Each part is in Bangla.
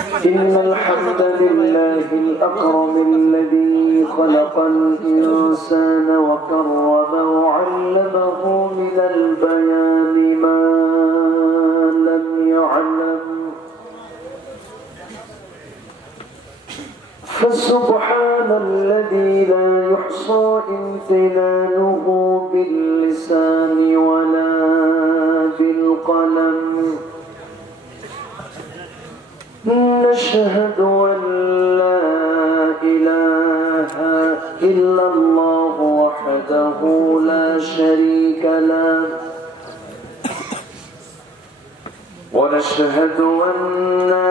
إن الحمد لله الأكرم الذي خلق الإنسان وكرمه وعلمه من البيان ما لم يعلم، فسبحان الذي لا يحصى امتنانه باللسان ولا بالقلم. نشهد أن لا إله إلا الله وحده لا شريك له، ونشهد أن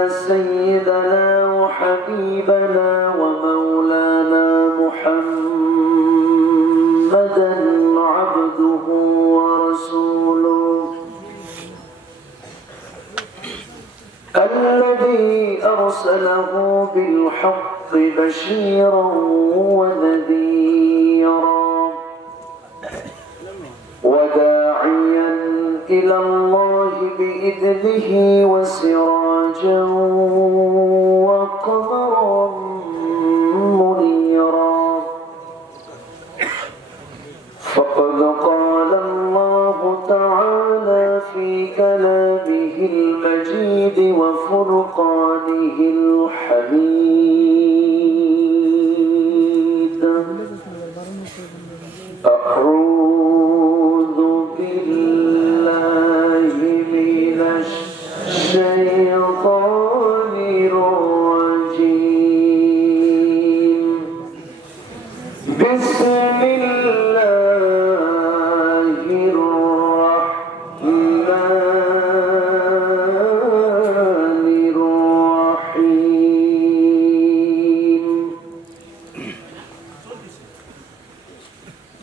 سيدنا وحبيبنا ومولانا محمدا عبده ورسوله الذي أرسله بالحق بشيرا ونذيرا وداعيا إلى الله بإذنه وسراجا وقمرا منيرا. فقد قال الله تعالى في كلامه المجيد وفرقانه الحميد: أعوذ بالله من الشيطان الرجيم. بسم الله الرحمن الرحيم.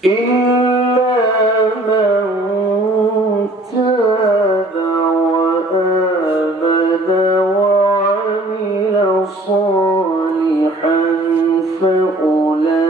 إلا من تاب وآمن وعمل صالحا فأولئك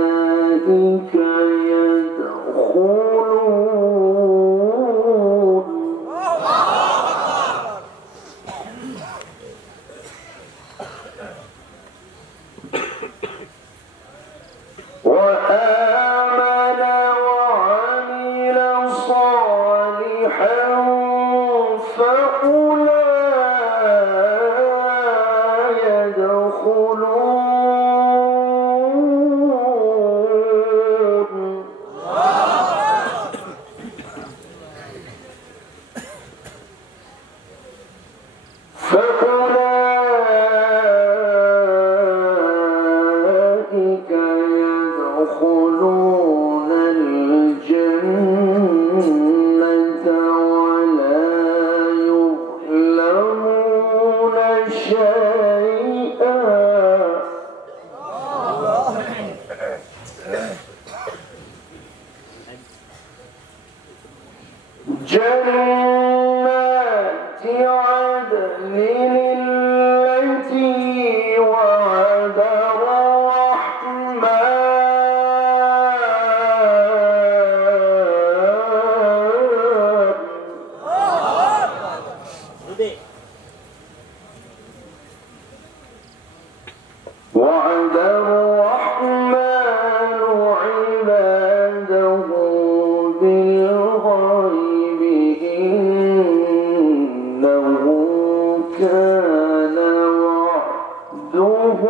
يدخلون الجنة ولا يظلمون شيئا. جنات عدن التي وعد الرحمن عباده بالغيب إنه كان وعده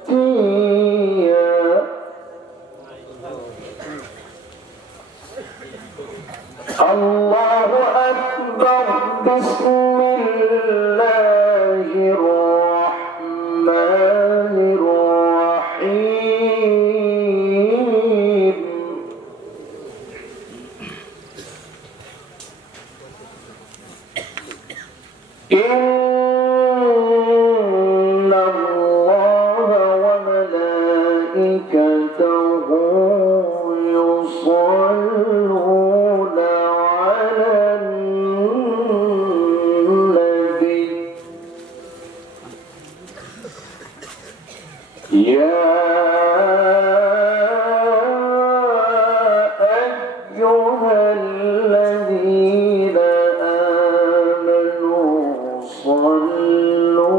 مأتيا. الله أكبر. بسم الله الرحمن الرحيم. إن الله وملائكته يصلون على النبي يا أيها الذين آمنوا صلوا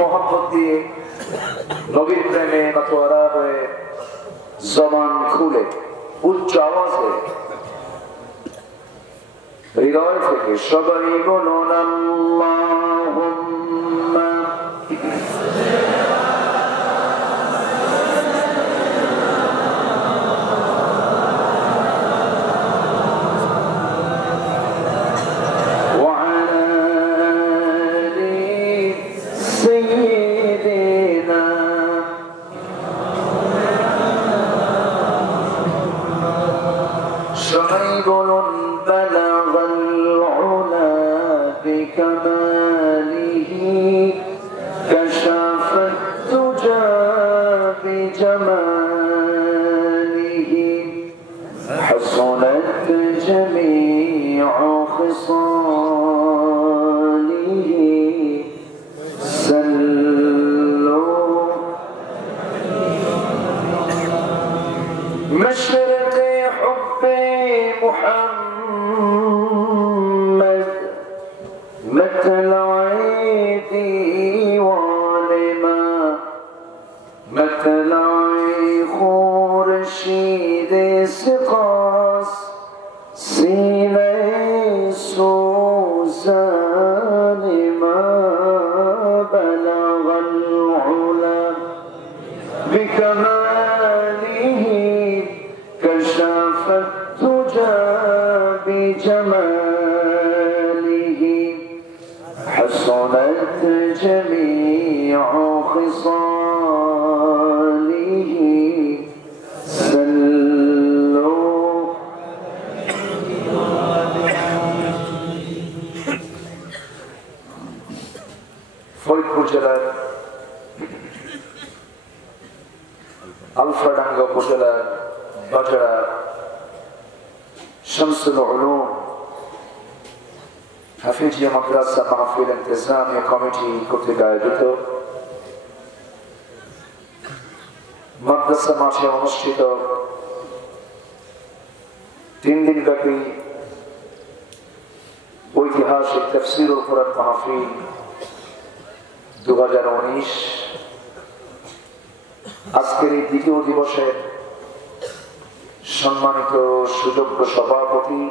মোহাম্মদ দিয়ে নবীর প্রেমে মাতোয়ারা হয়ে জবান খুলে উচ্চ আওয়াজে হৃদয় থেকে সবাই বলুন আল্লাহুম্মা আলফাডাঙ্গা উপজেলার বাজারা শামসুল উলুম হাফিজিয়া মাদ্রাসা মাহফিল ইন্তেজামিয়া কমিটি কর্তৃক আয়োজিত মাদ্রাসা মাঠে অনুষ্ঠিত 3 দিনব্যাপী ঐতিহাসিক তাফসীরুল কুরআন মাহফিল 2019 আজকের এই দ্বিতীয় দিবসে সম্মানিত সুযোগ্য সভাপতি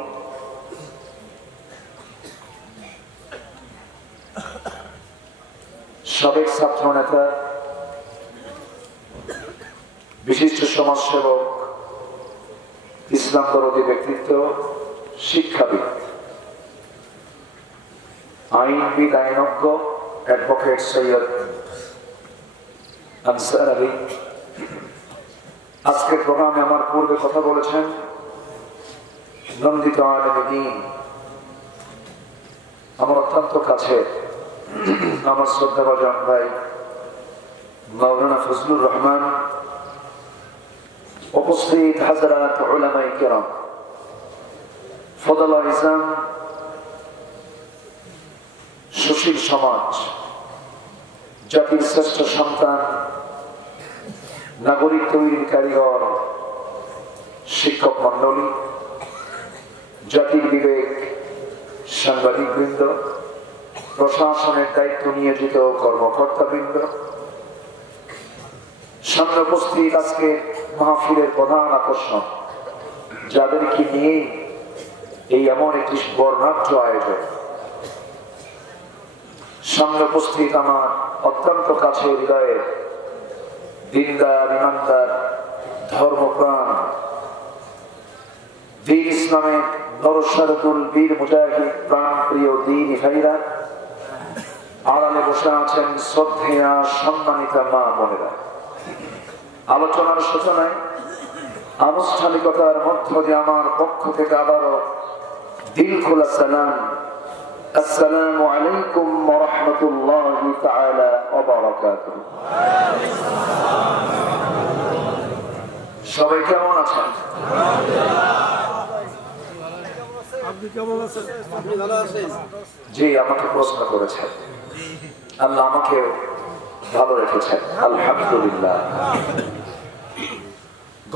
সাবেক ছাত্র নেতা বিশিষ্ট সমাজসেবক ইসলাম দরদী ব্যক্তিত্ব শিক্ষাবিদ আইনবিদ আইনজ্ঞ অ্যাডভোকেট সৈয়দ আনসার আলী আজকের প্রোগ্রামে আমার পূর্বে কথা বলেছেন নন্দিত আলেমে দ্বীন আমার অত্যন্ত কাছে আমার শ্রদ্ধাভাজন ভাই মাওলানা ফজলুর রহমান, উপস্থিত হাজরাত উলামায়ে কেরাম, ফদলা ইসলাম, সুশীল সমাজ, জাতির শ্রেষ্ঠ সন্তান, নাগরিক তৈরির কারিগর, শিক্ষক মন্ডলী, জাতির বিবেক, সাংবাদিক বৃন্দ, প্রশাসনের দায়িত্ব নিয়োজিত কর্মকর্তা বৃন্দ, সামনে উপস্থিত আজকে মাহফিলের প্রধান আকর্ষণ যাদেরকে নিয়ে এই এমন একটি বর্ণাঢ্য আয়োজন, সামনে উপস্থিত আমার অত্যন্ত কাছে হৃদয়ের দিনদার ইমানদার ধর্মপ্রাণ দীন ইসলামের নরসারতুল বীর মুজাহিদ প্রাণ প্রিয় দীন ভাইরা, আড়ালে বসে আছেন শ্রদ্ধেয়া সম্মানিতা মা বোনেরা। আলোচনার সূচনায় আনুষ্ঠানিকতার মধ্য দিয়ে আমার পক্ষ থেকে আবারও দিল খোলা সালাম, আসসালামু আলাইকুম ওয়া রাহমাতুল্লাহি তাআলা ওয়া বারাকাতুহু। সবাই কেমন আছেন? আপনি কেমন আছেন? আপনি ভালো আছেন? জি, আমাকে প্রশ্ন করেছেন, আল্লাহ আমাকে ভালো রেখেছেন, আলহামদুলিল্লাহ।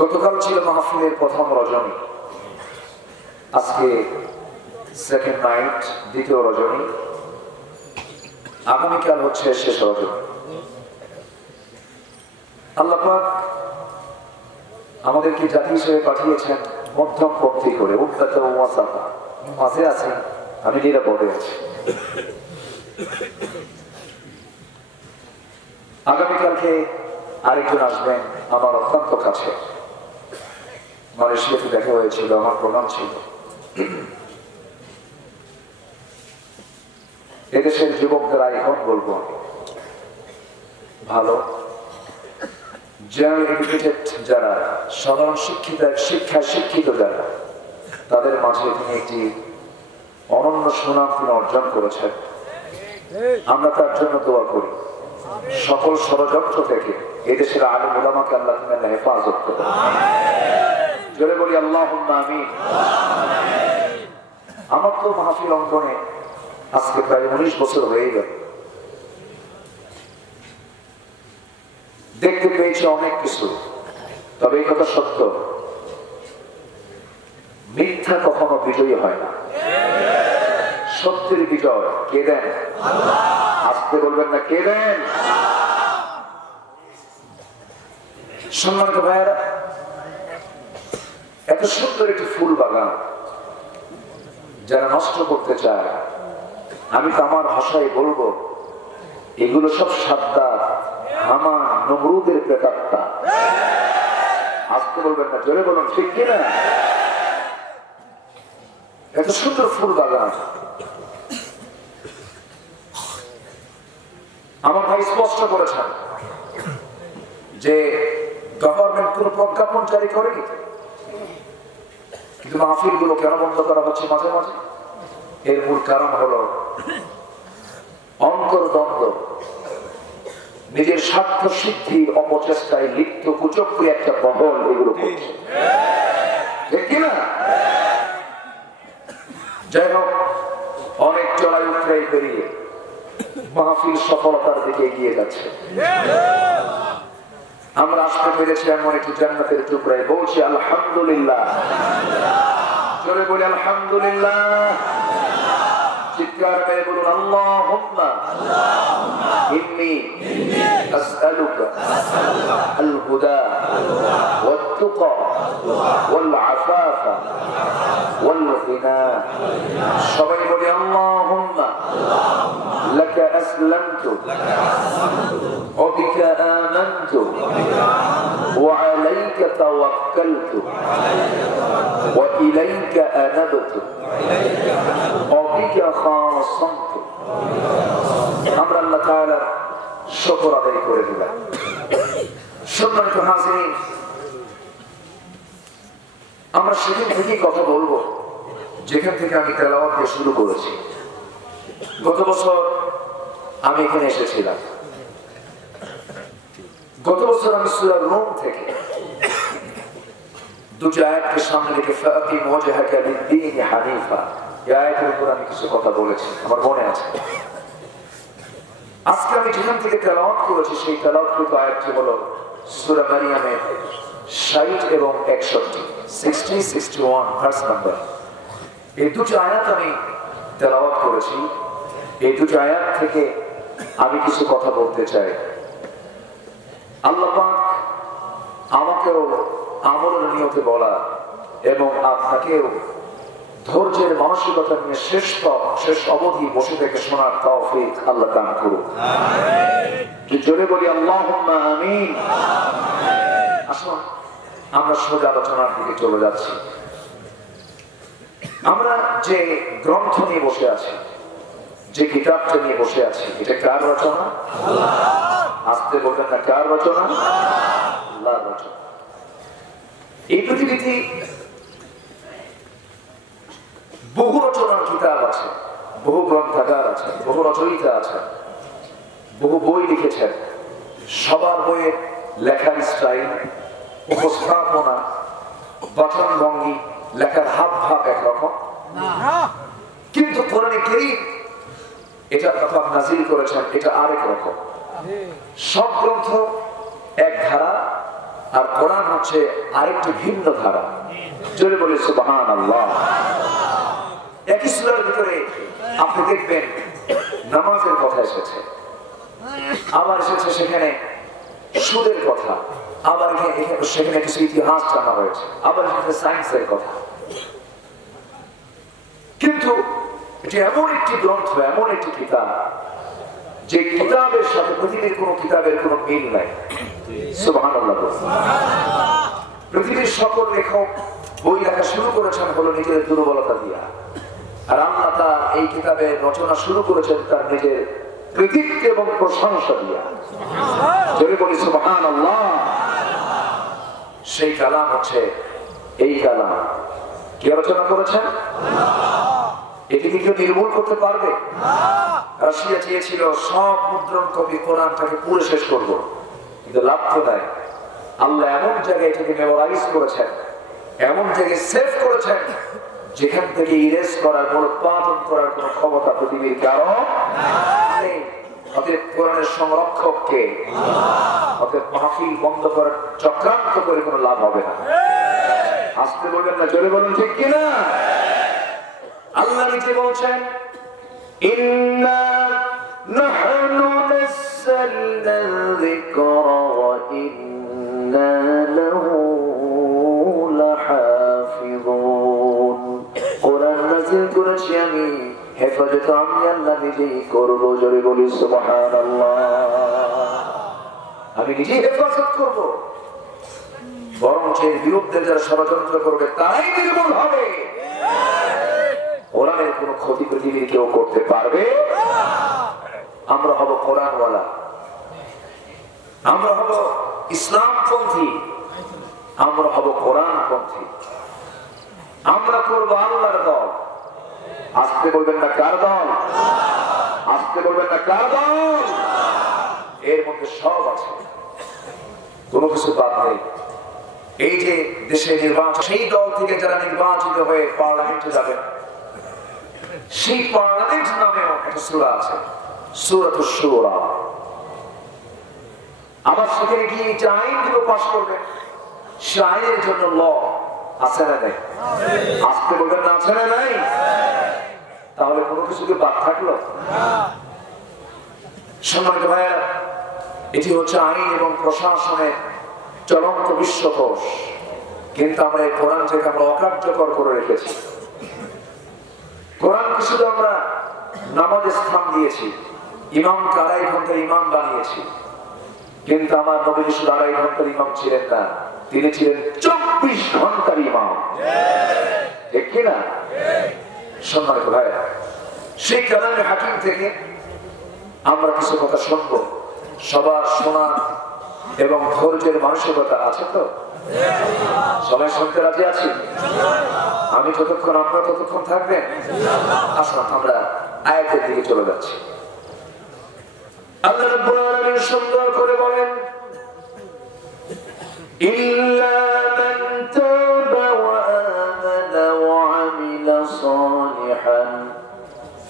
গতকাল ছিল মাহফিলের প্রথম রজনী, আজকে সেকেন্ড নাইট, দ্বিতীয় রজনী, আগামীকাল হচ্ছে শেষ রজনী। আল্লাহ পাক আমাদেরকে জাতি হিসেবে পাঠিয়েছেন মধ্যমপন্থী করে, উন্নত ওয়াসাতা, মাঝে আছি, আমি নিরাপদে আছি। আগামীকালকে আরেকজন আসবেন আমার অত্যন্ত কাছে, মালয়েশিয়াতে দেখা হয়েছিল, আমার প্রণাম ছিল। এদেশের যুবকদের এখন বলবো ভালো জেনারেল এডুকেটেড যারা, সাধারণ শিক্ষায় শিক্ষিত যারা, তাদের মাঝে তিনি একটি অনন্য সুনাম তিনি অর্জন করেছেন। আমরা তার জন্য দোয়া করি, সকল ষড়যন্ত্র থেকে এদেশের আলেম উলামাকে আল্লাহ তাআলা হেফাজত করুন। জোরে বলি আল্লাহুম্মা আমিন। আমার তো মাহফিল অঙ্গনে আজকে প্রায় 19 বছর হয়ে গেল। দেখতে পেয়েছি অনেক কিছু, তবে এই কথা সত্য, মিথ্যা কখনো বিজয়ী হয় না। সত্যের বিজয় কে দেন? আজকে বলবেন না কে দেন? সম্মানিত ভাইয়েরা, এত সুন্দর একটি ফুল বাগান যারা নষ্ট করতে চায়, আমি তো আমার ভাষায় বলবো এগুলো সব সাদ্দাত, হামান, নমরুদের প্রেতাত্মা। আজকে বলবেন না, জোরে বলুন ঠিক কিনা? এত সুন্দর ফুল বাগান, আমার ভাই স্পষ্ট করেছেন যে গভর্নমেন্ট কোন প্রজ্ঞাপন জারি করেনি, কিন্তু মাহফিল গুলো কেন বন্ধ করা হচ্ছে মাঝে মাঝে? এর মূল কারণ হলো অন্তর্দ্বন্দ্ব, নিজের স্বার্থ সিদ্ধির অপচেষ্টায় লিপ্ত কুচক্রী একটা বহল এগুলো করছে, ঠিক কিনা? যাই হোক, অনেক চড়াই উতরাই পেরিয়ে মাহফিল সফলতার দিকে এগিয়ে যাচ্ছে। আমরা আসতে পেরেছি এমন একটি জান্নাতের টুকরায়, বলছি আলহামদুলিল্লাহ। জোরে বলি আলহামদুলিল্লাহ, চিৎকার করে বলুন আল্লাহুম্মা ইন্নী আসআলুকা আল হুদা ওয়াত তুকা ওয়াল আফাফা ওয়াল গিনা। সবাই বলি আল্লাহুম্মা লাকা আসলামতু ওয়া বিকা আমানতু ওয়া আলাইকা তাওয়াক্কালতু ওয়া ইলাইকা আনাবতু ওয়া বিকা খাসামতু। আমরা আল্লাহ তাআলার শুকর আদায় করে দিলাম। সম্মানিত হাজিরিন, আমরা সেদিন থেকেই কথা বলবো যেখান থেকে আমি তেলাওয়াত দিয়ে শুরু করেছি। গত বছর আমি এখানে এসেছিলাম, গত বছর আমি সূরা রুম থেকে দুটি আয়াতকে সামনে রেখে ফাকিম ওয়াজহাকা লিদ-দীন হানিফা, এই আয়াতের উপর আমি কিছু কথা বলেছি, আমার মনে আছে। আজকে আমি যেখান থেকে তেলাওয়াত করেছি সেই তেলাওয়াতকৃত আয়াতটি হলো সূরা মারিয়ামের 60 এবং 61, 60-61 ভার্স নাম্বার। এই দুটি আয়াত আমি তেলাওয়াত করেছি। এই দুটি আয়াত থেকে আমি কিছু কথা বলতে চাই। আল্লাহ পাক আমাকেও আমলের নিয়তে বলা এবং আপনাকেও ধৈর্যের মানসিকতা নিয়ে শেষ অবধি বসে থেকে শোনার তৌফিক আল্লাহ দান করুন। জোরে বলি আল্লাহুম্মা আমিন। আসুন আমরা সোজা আলোচনার দিকে চলে যাচ্ছি। আমরা যে গ্রন্থ নিয়ে বসে আছি, যে কিতাবটা নিয়ে বসে আছি, এটা কার রচনা? আসতে বলবেন না, কার রচনা? আল্লাহর রচনা। এই পৃথিবীতে বহু রচনার কিতাব আছে, বহু গ্রন্থাগার আছে, বহু রচয়িতা আছে, বহু বই লিখেছেন। সবার বইয়ের লেখার স্টাইল, উপস্থাপনা, গঠন ভঙ্গি, লেখার হাব ভাব একরকম, কিন্তু কোরআনে কারীম এটা কথা নাযিল করেছেন এটা আরেক রকম। সব গ্রন্থ এক ধারা আর কোরআন হচ্ছে আরেকটি ভিন্ন ধারা। জোরে বলে সুবহানাল্লাহ। একই সূরার ভিতরে আপনি দেখবেন নামাজের কথা এসেছে, আবার এসেছে সেখানে সুদের কথা, আবার সেখানে কিছু ইতিহাস জানা হয়েছে, আবার সেখানে সায়েন্সের কথা। কিন্তু এটি এমন একটি গ্রন্থ, এমন একটি কিতাব যে কিতাবের সাথে পৃথিবীর কোন কিতাবের কোন মিল নাই। সুবহানাল্লাহ। পৃথিবীর সকল লেখক বই লেখা শুরু করেছেন হলো নিজের দুর্বলতা দিয়া, আর আল্লাহ তার এই কিতাবের রচনা শুরু করেছেন তার নিজের কৃতিত্ব এবং প্রশংসা দিয়া। যদি বলি সুবহানাল্লাহ। সেই কালাম হচ্ছে এই কালাম। কে রচনা করেছেন? এটিকে কেউ নির্মূল করতে পারবে? রাশিয়া চেয়েছিল সব মুদ্রণ কপি কোরআনটাকে পুরো শেষ করব, কিন্তু লাভ তো নাই। আল্লাহ এমন জায়গায় এটাকে মেমোরাইজ করেছেন, এমন জায়গায় সেভ করেছেন যেখান থেকে ইরেজ করার, মূলোৎপাদন করার কোন ক্ষমতা পৃথিবীর কারো নেই। অতএব কোরআনের সংরক্ষককে, অতএব মাহফিল বন্ধ করার চক্রান্ত করে কোনো লাভ হবে না। আসতে বলবেন না, জোরে বলুন ঠিক কিনা? আল্লাহ নিজে বলছেন, ইন্না নাহনু নাযালনা যিকরা ওয়া ইন্না লাহু লাহাফিযুন। কোরআন নাযিল করেছি আমি, হেফাজত আমি আল্লাহ নিজেই করব। জোরে বলি সুবহানাল্লাহ। আমি নিজেই হেফাজত করব, বরং এর বিরুদ্ধে যারা ষড়যন্ত্র করবে তারাই নির্মূল হবে। কোরআনের কোন ক্ষতি পৃথিবীর কেউ করতে পারবে? আমরা হব কোরআনওয়ালা, আমরা হব ইসলামপন্থী, আমরা হব কোরআনপন্থী, আমরা করব আল্লাহর দল। আসতে বলবেন না কার দল? আসতে বলবেন না কার দল? এর মধ্যে সব আছে, কোনো কিছু বাদ নেই। এই যে দেশে নির্বাচন, সেই দল থেকে যারা নির্বাচিত হয়ে পার্লামেন্টে যাবেন, সেই পার্লামেন্ট নামেও একটা সূরা আছে, সূরাতুশ শুরা। আবার সেখানে গিয়ে যে আইনগুলো পাশ করবেন, সে আইনের জন্য ল আছে না নাই? আসতে বলবেন না আছে না নাই? তাহলে কোনো কিছু কি বাদ থাকলো? সম্মানিত ভাইয়া, এটি হচ্ছে আইন এবং প্রশাসনের চলন্ত বিশ্বকোষ। কিন্তু আমরা এই কোরআনটাকে আমরা অকার্যকর করে রেখেছি। কোরআনকে শুধু আমরা নামাজের স্থান দিয়েছি, ইমামকে 2.5 ঘন্টা ইমাম বানিয়েছি, কিন্তু আমার নবী শুধু 2.5 ঘন্টার ইমাম ছিলেন না, তিনি ছিলেন 24 ঘন্টার ইমাম। ঠিক কিনা? সম্মানিত ভাইয়া, সেই কালামে হাকিম থেকে আমরা কিছু কথা শুনবো। সবার শোনা এবং ধৈর্যের মানসিকতা আছে তো? সবাই শুনতে রাজি আছি? আমি যতক্ষণ, আপনারা ততক্ষণ থাকবেন। আসুন আমরা আয়াতের দিকে চলে যাচ্ছি। আল্লাহ রাব্বুল আলামিন সুন্দর করে বলেন, ইল্লা মান তাবা ওয়া আমানা ওয়া আমিলা সালিহান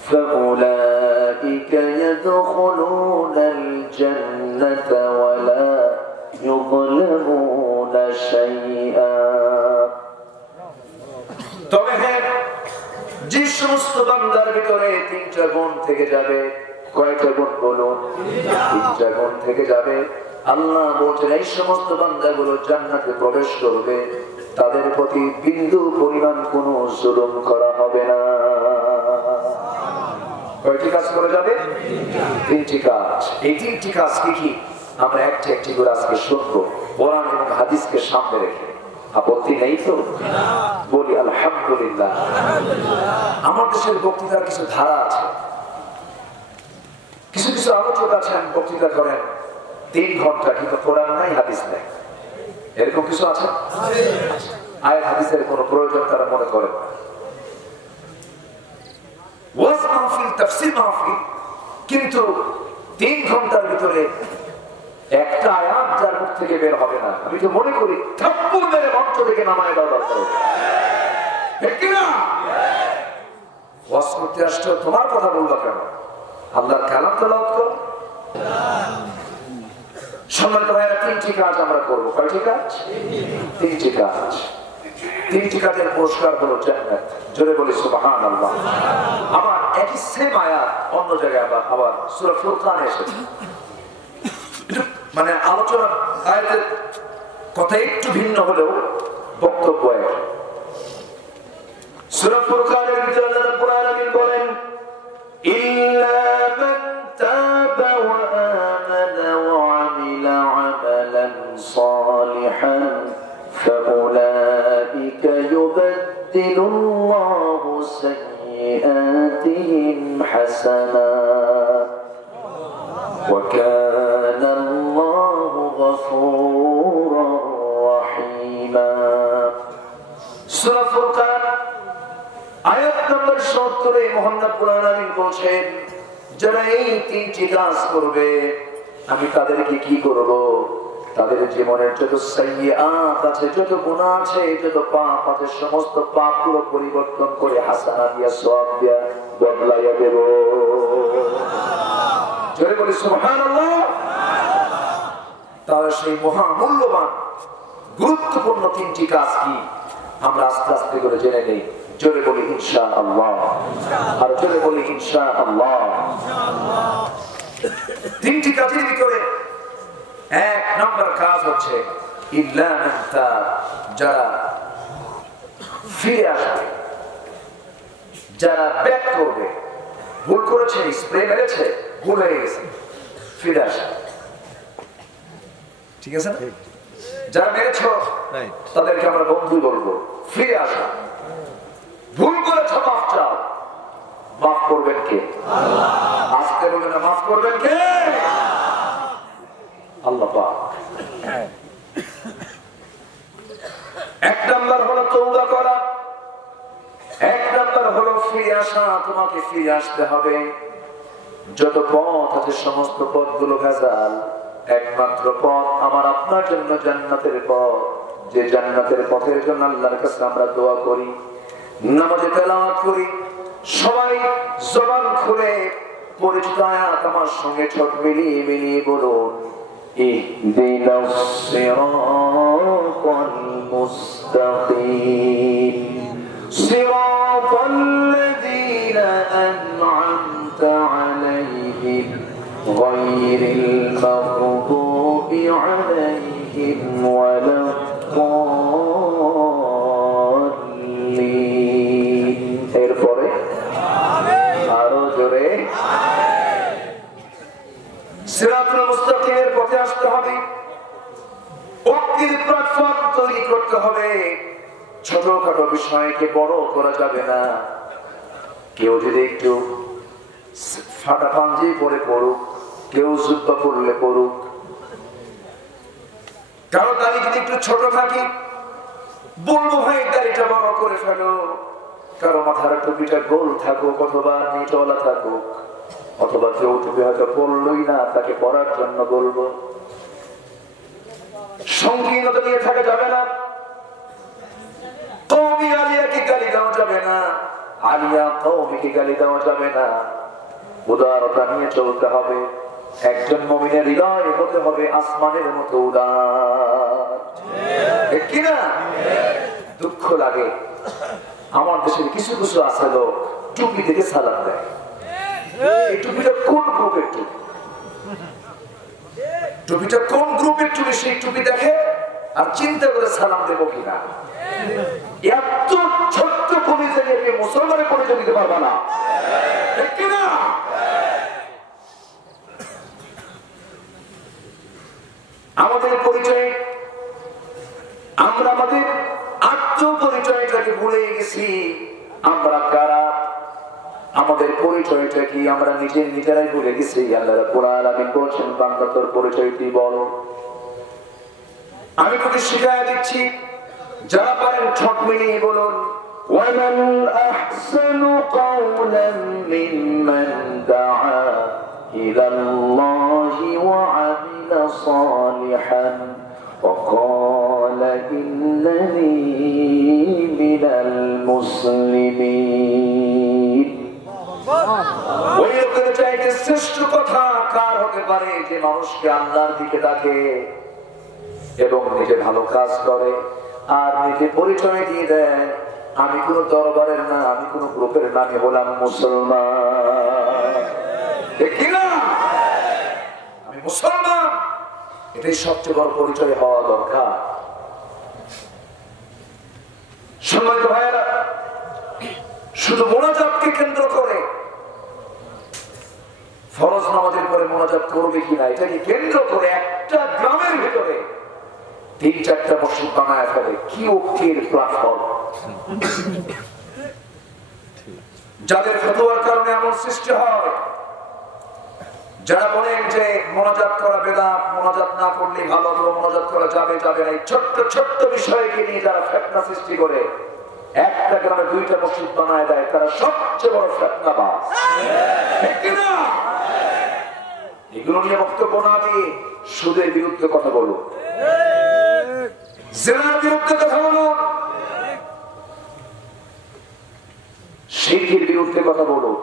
ফাউলাইকা ইয়াদখুলুনাল জান্নাতা ওয়া লা ইউযলামুনা শাইআ। তবে হ্যাঁ, যে সমস্ত বান্দার ভিতরে 3টা গুণ থেকে যাবে, কয়টা গুণ বলুন? 3টা গুণ থেকে যাবে। আল্লাহ বলছেন এই সমস্ত বান্দাগুলো জান্নাতে প্রবেশ করবে, তাদের প্রতি বিন্দু পরিমাণ কোনো জুলুম করা হবে না। কয়টি কাজ করে যাবে? 3টি কাজ। এই 3টি কাজ কি কি? আমরা একটি একটি করে আজকে শুনবো, কোরআন এবং হাদিসকে সামনে রেখে। আপত্তি নেই তো? বলি আলহামদুলিল্লাহ। আমার দেশের বক্তৃতার কিছু ধারা আছে, কিছু কিছু আলোচক আছেন বক্তৃতা করেন 3 ঘন্টা, কিন্তু কোরআন নাই, হাদিস নাই। এরকম কিছু আছে? আয়াত হাদিসের কোনো প্রয়োজন তারা মনে করেন না। ওয়াজ মাহফিল, তাফসীর মাহফিল, কিন্তু 3 ঘন্টার ভিতরে একটা আয়াত যার মুখ থেকে বের হবে না, আমি তো মনে করি থাপ্পড় মেরে মঞ্চ থেকে নামায় দেওয়া দরকার। ঠিক কি না? ওয়াজ করতে আসছো, তোমার কথা বলবা কেন? আল্লাহর কালাম তেলাওয়াত করো। সম্মানিত ভাইয়েরা, 3টি কাজ আমরা করবো। কয়টি কাজ? 3টি কাজ। 3টি কাজের পুরস্কার হলো জান্নাত। জোরে বলি সুবহানাল্লাহ। আবার একই সেম আয়াত অন্য জায়গায় আবার সূরা ফুরকানে এসেছে। মানে আলোচনা আয়াতের কথা একটু ভিন্ন হলেও বক্তব্য এক। সূরা ফুরকানের ভিতরে আল্লাহ রাব্বুল আলামিন বলেন ইল্লা মান তাবা ওয়া আমানা ওয়া আমিলা আমালান সালিহান ফাউলাইকা ইউবাদদিলুল্লাহু সাইয়্যাতিহিম হাসানাত ওয়া কানা আল্লাহু গফুরার রহিমা। সূরা ফুরকান আয়াত নম্বর 70 মহান রব্বুল আলামিন বলেন যারা এই তিনটি কাজ করবে আমি তাদেরকে কি করব, তাদের জীবনের যত সাইয়্যাত আছে, যত গুনাহ আছে, যত পাপ আছে, সমস্ত পাপগুলো পরিবর্তন করে হাসানা দিয়া সওয়াব দিয়া বদলাইয়া দেব। জোরে বলি সুবহানাল্লাহ। তাহলে সেই মহামূল্যবান গুরুত্বপূর্ণ তিনটি কাজ কি আমরা আস্তে আস্তে করে জেনে নেই। জোরে বলি ইনশাআল্লাহ, আর জোরে বলি ইনশাআল্লাহ। তিনটি কাজের ভিতরে এক নম্বর কাজ হচ্ছে ইল্লা মান তাব, যারা ফিরে আসবে, যারা ব্যাক করবে, ভুল করেছে, স্প্রে মেরেছে, ভুল হয়ে গেছে, ফিরে আসে। ঠিক আছে না? যারা মেরেছ তাদেরকে আমরা বন্ধু বলবো, ফিরে আসা। ভুল করেছ, মাফ চাও, মাফ করবেন কে? আল্লাহ। আজকে বলে না, মাফ করবেন কে? আল্লাহ পাক। এক নাম্বার হলো তওবা করা, এক নাম্বার হলো ফিরে আসা। তোমাকে ফিরে আসতে হবে। যত পথ আছে সমস্ত পথগুলো ভেজাল, একমাত্র পথ আমার আপনার জন্য জান্নাতের পথ। যে জান্নাতের পথের জন্য আল্লাহর কাছে আমরা দোয়া করি, নামাজে তেলাওয়াত করি, সবাই জবান খুলে পরিচিত আয়াত আমার সঙ্গে ঠোঁট মিলিয়ে মিলিয়ে বলুন ইহদিনাস সিরাতাল মুস্তাকিম সিরাতাল্লাযীনা আন'আমতা আলাইহিম গায়রিল মাগদুবি আলাইহিম ওয়ালাদ-দাল্লিন। এরপরে আরো জোরে সিরাতুল মুস্তাকিমের পথে আসতে হবে। ঐক্যের প্ল্যাটফর্ম তৈরি করতে হবে। ছোটখাটো বিষয়কে বড় করা যাবে না। কেউ যদি একটু ফাটা পাঞ্জি পরে পড়ুক, কেউ জুব্বা পরলে পড়ুক, কারো দাড়ি যদি একটু ছোট থাকে বলবো ভাই দাড়িটা বড় করে ফেলো। কারো মাথার টুপিটা গোল থাকুক অথবা নিচওয়ালা থাকুক, অথবা কেউ টুপি হয়তো পড়লই না, তাকে পড়ার জন্য বলবো। সংকীর্ণতা নিয়ে থাকা যাবে না। কওমি আলিয়াকে গালি দেওয়া যাবে না, আলিয়া কওমিকে গালি দেওয়া যাবে না। উদারতা নিয়ে চলতে হবে। একজন মুমিনের হৃদয় হতে হবে আসমানের মতো উদার। ঠিক কি না? দুঃখ লাগে আমার দেশের কিছু কিছু আছে লোক টুপি থেকে সালাম দেয়। এই টুপিটা কোন গ্রুপের টুপি? টুপিটা কোন গ্রুপের টুপি? সেই টুপি দেখে আর চিন্তা করে সালাম দেবো কিনা। এত ছোট্ট পরিচয় নিয়ে মুসলমানের পরিচয় দিতে পারবা না, ঠিক কিনা? আমাদের পরিচয়, আমরা আমাদের আত্মপরিচয়টাকে ভুলে গেছি। আমরা কারা, আমাদের পরিচয়টা কি আমরা নিজেরাই ভুলে গেছি। আল্লাহ রাব্বুল আলামিন বলেন বান্দা তোর পরিচয় কি বল। আমি তোকে শিখিয়ে দিচ্ছি, যারা পারেন ঠোঁট মিলিয়ে বলুন ওয়ামান আহসানু কাওলান মিম্মান দাআ ইলাল্লাহি ওয়া আমিলা সালিহান ওয়া ক্বালা ইন্নানি মিনাল মুসলিমিন। ওই লোকের চাইতে শ্রেষ্ঠ কথা কার হতে পারে যে মানুষকে আল্লাহর দিকে ডাকে এবং নিজে ভালো কাজ করে আর নিজে পরিচয় দিয়ে দেয় আমি কোন দরবারের না, আমি কোন গ্রুপের না, আমি হলাম মুসলমান। ঠিক না? আমি মুসলমান। এটাই সবচেয়ে বড় পরিচয় হওয়া দরকার। সম্মানিত ভাইয়েরা, শুধু মোনাজাতকে কেন্দ্র করে ফরজ নামাজের পরে মোনাজাত করবে কিনা এটাকে কেন্দ্র করে একটা গ্রামের ভিতরে 3-4টা মসজিদ বানায় ফেলে, কি ঐক্যের প্ল্যাটফর্ম! যাদের ফতোয়ার কারণে এমন সৃষ্টি হয়, যারা বলেন যে মোনাজাত করা বেদাত, মোনাজাত না করলে ভালো, মোনাজাত করা যাবে যাবে না, ছোট্ট ছোট্ট বিষয়কে নিয়ে যারা ফিতনা সৃষ্টি করে একটা গ্রামে 2টা মসজিদ বানায় দেয়, তারা সবচেয়ে বড় ফিতনাবাজ। ঠিক কিনা? এগুলো নিয়ে বক্তব্য না দিয়ে সুদের বিরুদ্ধে কথা বলুন, জিনার বিরুদ্ধে কথা বলুন, শিরকের বিরুদ্ধে কথা বলুন,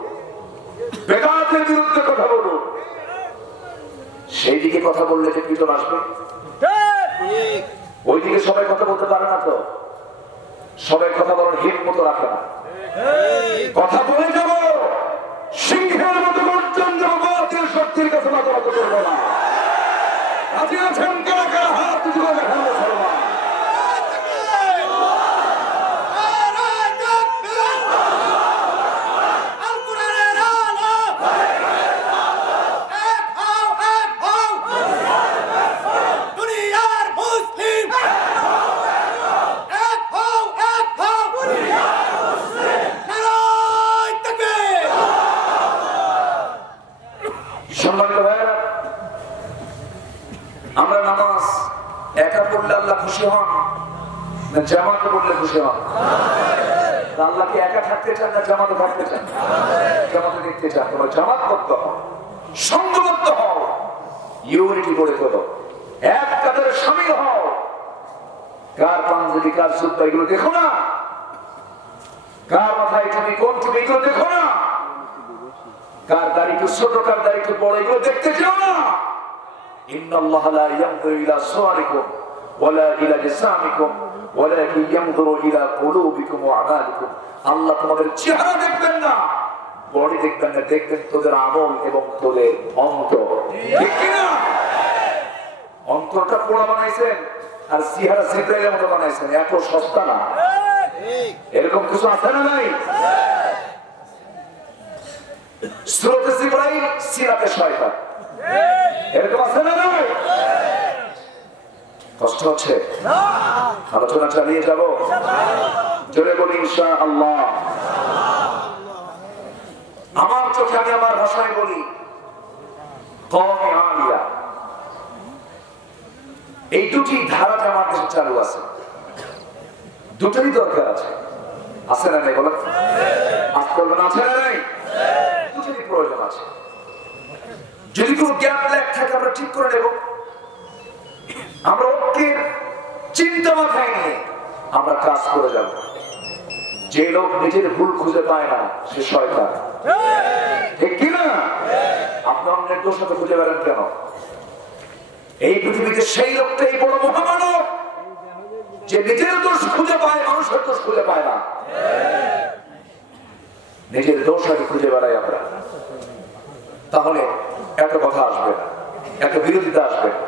বেদাতের বিরুদ্ধে কথা বলুন। সেই দিকে কথা বললে যে পিছন আসবে, ওইদিকে সবাই কথা বলতে পারে না, তো সবাই কথা বলার হিম্মত রাখে না। কথা বলে যাব, সিংহের মতো গর্জন দেব, বাতিল শক্তির কাছে মাথা নত করবো না। রাজি আছেন কারা কারা? হাত তুলে দেখান মুসলমান। আমরা নামাজ একা পড়লে আল্লাহ খুশি হন না জামাতে পড়লে খুশি হন? আল্লাহকে একা থাকতে চান না জামাতে থাকতে চান? জামাতে দেখতে চান, তোমরা জামাতবদ্ধ হও, সংঘবদ্ধ হও, ইউনিটি গড়ে তোলো, এক কাতারে শামিল হও। কার পাঞ্জাবি, কার জুব্বা, এগুলো দেখো না। কার মাথায় টুপি, কোন টুপি, এগুলো দেখো না। কার দাড়ি একটু ছোট, কার দাড়ি একটু বড়, এগুলো দেখতে চাও না। ইন্নাল্লাহা লা ইয়ানজুরু ইলা সুওয়ারিকুম ওয়ালা ইলা জিসামিকুম ওয়ালাকিন ইয়ানজুরু ইলা কুলুবিকুম ওয়া আমালিকুম। আল্লাহ তোমাদের চেহারা দেখবেন না, বডি দেখবেন না, দেখবেন তোদের আমল এবং তোদের অন্তর। ঠিক কি না? অন্তরটা পোড়া বানাইছেন আর চেহারা জিব্রাইলের মতো বানাইছেন, এত সস্তা না। এরকম কিছু আছে না? নাই। সুরতে জিব্রাইল, সিরাতে শয়তান, এরকম আছে না? নাই। কষ্ট হচ্ছে? আলোচনা চালিয়ে যাব, জোরে বলি ইনশাআল্লাহ। আমার চোখে, আমি আমার ভাষায় বলি, কওমে আলিয়া, এই দুটি ধারা আমার দেশে চালু আছে। দুটোই দরকার আছে, আছে না? নাই বলেন। আজ করবেন, আছে না? নাই। দুটোরই প্রয়োজন আছে। যদি কোনো গ্যাপ ল্যাগ থাকে আমরা ঠিক করে নেব। আমরা ঐক্যের চিন্তা মাথায় নিয়ে আমরা কাজ করে যাব। যে লোক নিজের ভুল খুঁজে পায় না সে শয়তান। ঠিক কিনা? আপনি অন্যের দোষ হতে খুঁজে বেড়ান কেন? এই পৃথিবীতে সেই লোকটাই বড় মহামানব যে নিজের দোষ খুঁজে পায়, মানুষের দোষ খুঁজে পায় না। নিজের দোষ আগে খুঁজে বেড়াই আমরা, তাহলে এত কথা আসবে না, এত বিরোধিতা আসবে না,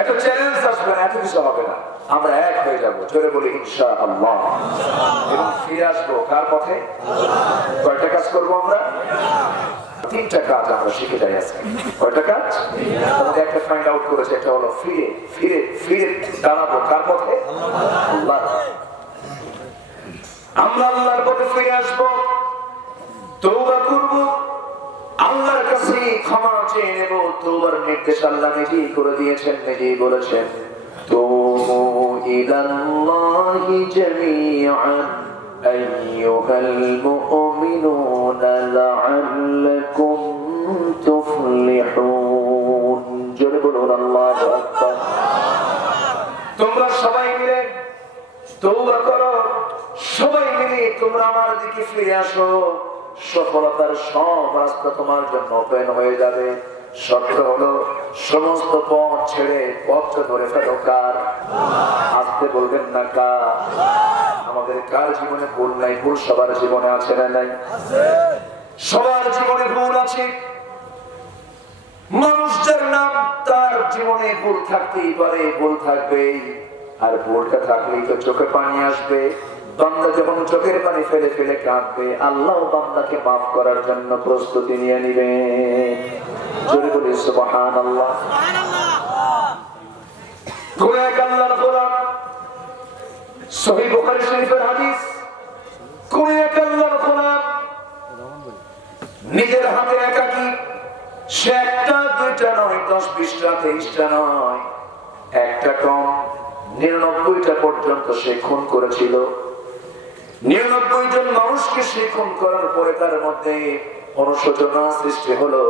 এত চ্যালেঞ্জ আসবে না, এত কিছু হবে না। আমরা এক হয়ে যাবো, জোরে বলি ইনশাআল্লাহ। এবং ফিরে আসবো কার পথে? কয়টা কাজ করবো আমরা? 3টা কাজ আমরা শিখে যাই আজকে। কয়টা কাজ? আমাদের একটা ফাইন্ড আউট করেছে, একটা হলো ফিরে ফিরে ফিরে দাঁড়াবো কার পথে? আল্লাহ। আমরা আল্লাহর পথে ফিরে আসবো, তওবা করবো, আল্লাহর কাছে ক্ষমা চেয়ে নেব। তওবার নির্দেশ আল্লাহ নিজেই করে দিয়েছেন, নিজেই বলেছেন, তুবু ইলাল্লাহি জামিআন আইয়ুহাল মুমিনুনা লাআল্লাকুম তুফলিহুন। জোরে বলুন আল্লাহু আকবার। তোমরা সবাই মিলে তওবা করো, সবাই মিলে তোমরা আমার দিকে ফিরে আসো, সফলতার সব রাস্তা তোমার জন্য ওপেন হয়ে যাবে। শর্ত হলো সমস্ত পথ ছেড়ে পথটা ধরে ফেলো কার? আসতে বলবেন না কার? আমাদের কার জীবনে ভুল নাই? ভুল সবার জীবনে আছে না? নাই। সবার জীবনে ভুল আছে। মানুষ যার নাম তার জীবনে ভুল থাকতেই পারে, ভুল থাকবেই, আর ভুলটা থাকলেই তো চোখে পানি আসবে। বান্দা যখন চোখের পানি ফেলে ফেলে কাঁদবে, আল্লাহ বান্দাকে মাফ করার জন্য প্রস্তুতি নিয়ে নিবে। জোরে বলি সুবহানাল্লাহ। কোন এক আল্লাহর কোরআন, সহিহ বুখারী শরীফের হাদিস, কোন এক আল্লাহর কোরআন নিজের হাতে একাকী, সে একটা দুইটা নয়, 10 20টা 23টা নয়, একটা কম 99টা পর্যন্ত সে খুন করেছিল। 99 জন মানুষকে সে খুন করার পরে তার মধ্যে অনুশোচনা সৃষ্টি হলো,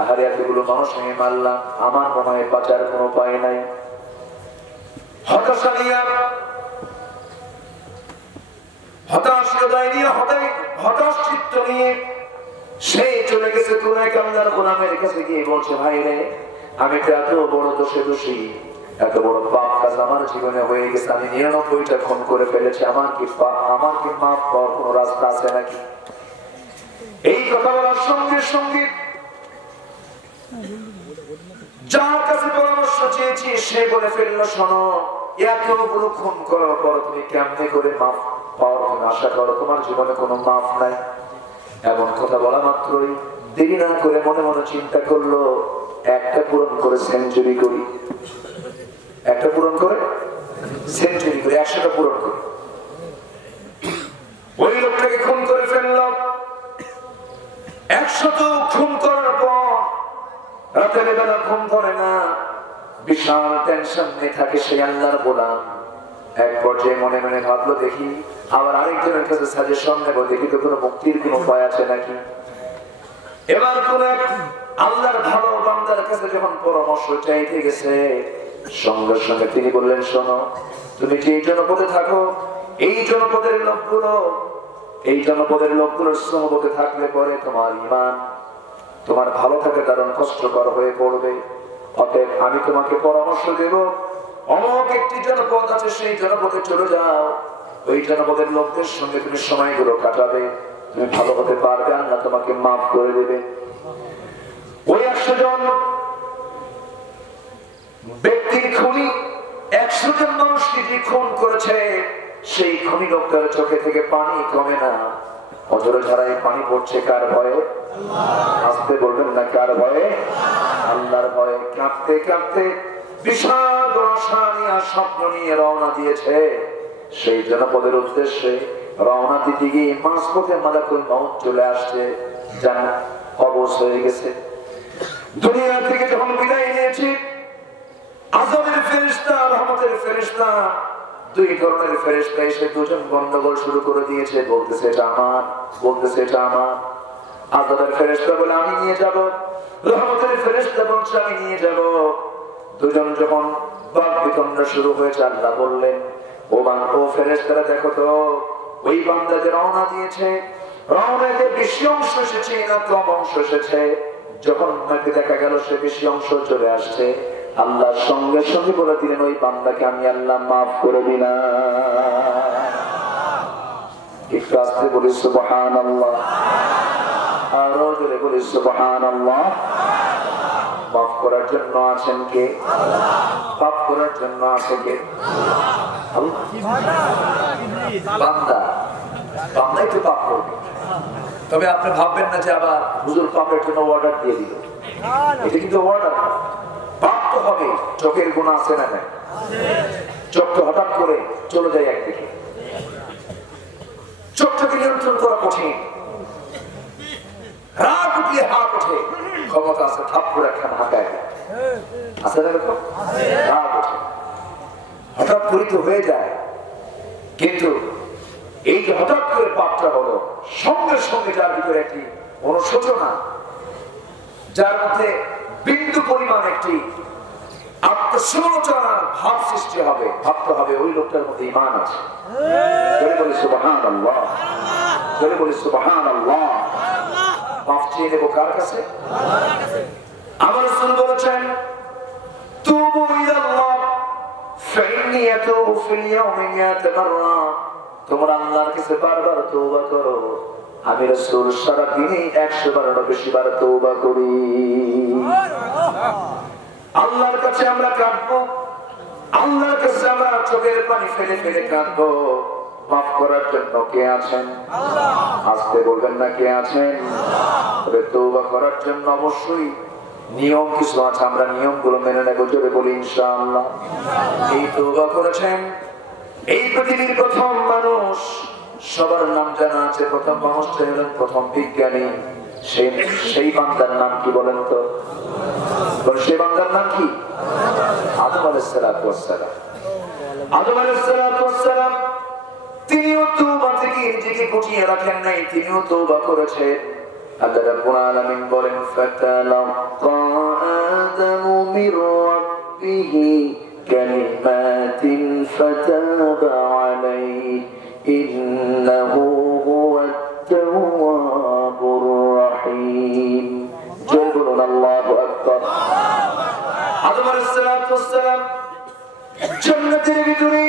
আহারে এতগুলো মানুষ আমি মারলাম, আমার মনে হয় বাঁচার কোনো উপায় নাই। হতাশা নিয়ে, হতাশ চিত্ত নিয়ে সে চলে গেছে কোন এক আল্লাহর গোলামের কাছে গিয়ে বলছে, ভাই রে, আমি তো এত বড় দোষী, এত বড় পাপ কাজ আমার জীবনে হয়ে গেছে, আমি 99টা খুন করে ফেলেছি, আমার কি মাফ পাওয়ার কোন রাস্তা আছে নাকি? এই কথা বলার সঙ্গে সঙ্গে যার কাছে পরামর্শ চেয়েছি সে বলে ফেললো, শোনো, এতগুলো খুন করার পর তুমি কেমনে করে মাফ পাওয়ার তুমি আশা করো? তোমার জীবনে কোনো মাফ নাই। এমন কথা বলা মাত্রই দেরি না করে মনে মনে চিন্তা করলো, একটা পূরণ করে সেঞ্চুরি করি, একটা পূরণ করে সেঞ্চুরি করি, 100টা পূরণ করি। ওই লোকটাকে খুন করে ফেলল। 100 খুন করার পর রাতের বেলা ঘুম ধরে না, বিশাল টেনশন নিয়ে থাকে সে আল্লাহর গোলাম। এক পর্যায়ে মনে মনে ভাবলো, দেখি আবার আরেকজনের কাছে সাজেশন নেব, দেখি তো কোনো মুক্তির কোন উপায় আছে নাকি। এবার কোন এক আল্লাহর ভালো বান্দার কাছে যখন পরামর্শ চাইতে গেছে, সঙ্গে সঙ্গে তিনি বললেন, শোনো, তুমি যে জনপদে থাকো, এই জনপদের লোকগুলোর সহবতে থাকলে পরে তোমার ঈমান, তোমার ভালো থাকে কারণ কষ্টকর হয়ে পড়বে। অতএব আমি তোমাকে পরামর্শ দেব, অমুক একটি জনপদ আছে, সেই জনপদে চলে যাও, ওই জনপদের লোকদের সঙ্গে তুমি সময়গুলো কাটাবে, তুমি ভালো হতে পারবে, আল্লাহ তোমাকে মাফ করে দেবে। ওই 100 জন ব্যক্তির খুনি, 100 জন মানুষকে যে খুন করেছে, সেই খুনি লোকটার চোখে থেকে পানি কমে না, অজরে ধারায় পানি পড়ছে। কার ভয়ে? আসতে বলবেন না, কার ভয়ে? আল্লাহর ভয়ে। কাঁদতে কাঁদতে বিশাল আশা নিয়ে স্বপ্ন নিয়ে রওনা দিয়েছে সেই জনপদের উদ্দেশ্যে। রওনা দিতে গিয়ে মাঝপথে মালাকুল মউত চলে আসছে, জানা অবশ হয়ে গেছে। দুনিয়া থেকে যখন বিদায় নিয়েছি, আযাবের ফেরেশতা, রহমতের ফেরেশতা, দুই ধরনের ফেরেশতা এসে দুজন গন্ডগোল শুরু করে দিয়েছে, বলতেছে এটা আমার, বলতেছে এটা আমার। আযাবের ফেরেশতা বলে আমি নিয়ে যাব, রহমতের ফেরেশতা বলছে আমি নিয়ে যাব। দুজন যখন বাক বিতণ্ডা শুরু হয়েছে, আল্লাহ বললেন, ও ফেরেশতারা, দেখো তো ওই বান্দা যে রওনা দিয়েছে, রওনাতে বেশি অংশ এসেছে না কম অংশ এসেছে? যখন নাকি দেখা গেল সে বেশি অংশ চলে আসছে, আল্লাহ সঙ্গে সঙ্গে বলে দিলেন, ওই বান্দাকে আমি আল্লাহ মাফ করে দিলাম। একটু আস্তে বলি সুবহানাল্লাহ, আরো জোরে বলি সুবহানাল্লাহ। পাপ করার জন্য আছেন কে? পাপ করার জন্য আছে কে? বান্দা, বান্দাই তো পাপ করবে। তবে আপনি ভাববেন না যে আবার হুজুর পাপের জন্য অর্ডার দিয়ে দিল, এটা কিন্তু অর্ডার। পাপ তো হবে, চোখের গুনাহ আছে না? চোখ তো হঠাৎ করে চলে যায় একদিকে, চোখটাকে নিয়ন্ত্রণ করা কঠিন। রাগ উঠলে হাত ওঠে, ক্ষমতা আছে থাপ্পড় একখানা হাঁকায় আছে না? এরকম রাগ ওঠে, হঠাৎ করে তো হয়ে যায়। কিন্তু এই যে হঠাৎ করে পাপটা হলো, সঙ্গে সঙ্গে যার ভিতরে একটি অনুশোচনা, যার মধ্যে বিন্দু পরিমাণ একটি আত্মসমালোচনার ভাব সৃষ্টি হবে, ভাবতে হবে ওই লোকটার মধ্যে ঈমান আছে। জোরে বলি সুবহানাল্লাহ, জোরে বলি সুবহানাল্লাহ। মাফ চেয়ে নেব কার কাছে? আমার রাসূল বলেছেন, তুবু ইলাল্লাহ ফাইন্নী আতুবু ফিল ইয়াউমি মিয়াত মাররা। তোমরা আল্লাহর কাছে বারবার তওবা করো, আমি রাসূল সারা দিনে 100 বারেরও বেশি বার তওবা করি। আল্লাহর কাছে আমরা কাঁদবো, আল্লাহর কাছে আমরা চোখের পানি ফেলে ফেলে কাঁদবো। মাফ করার জন্য কে আছেন? আসতে বলবেন না কে আছেন? তবে তওবা করার জন্য অবশ্যই নিয়ম কিছু আছে, আমরা নিয়মগুলো মেনে নেব। জোরে বলি ইনশাআল্লাহ। এই তওবা করেছেন এই পৃথিবীর প্রথম মানুষ, সবার নাম জানা আছে। প্রথম মানুষটা হলেন প্রথম বিজ্ঞানী। সেই বান্দার নাম কি বলেন তো? সেই বান্দার নাম কি? আদম আলাইহিস সালাতু ওয়াস সালাম। আদম আলাইহিস সালাতু ওয়াস সালাম তিনিও তওবা থেকে নিজেকে গুটিয়ে রাখেন নাই, তিনিও তওবা করেছেন। আল্লাহ রাব্বুল আলামিন বলেন ফাতালাক্কা আদামু মির রাব্বিহি কালিমাতিন ফাতাবা আলাইহি ইন্নাহু হুয়াত তাওয়াবুর রহিম। জয় বলুন আল্লাহু আকবার। আদম আলাইহিস সালাতু ওয়াস সালাম জান্নাতের ভিতরে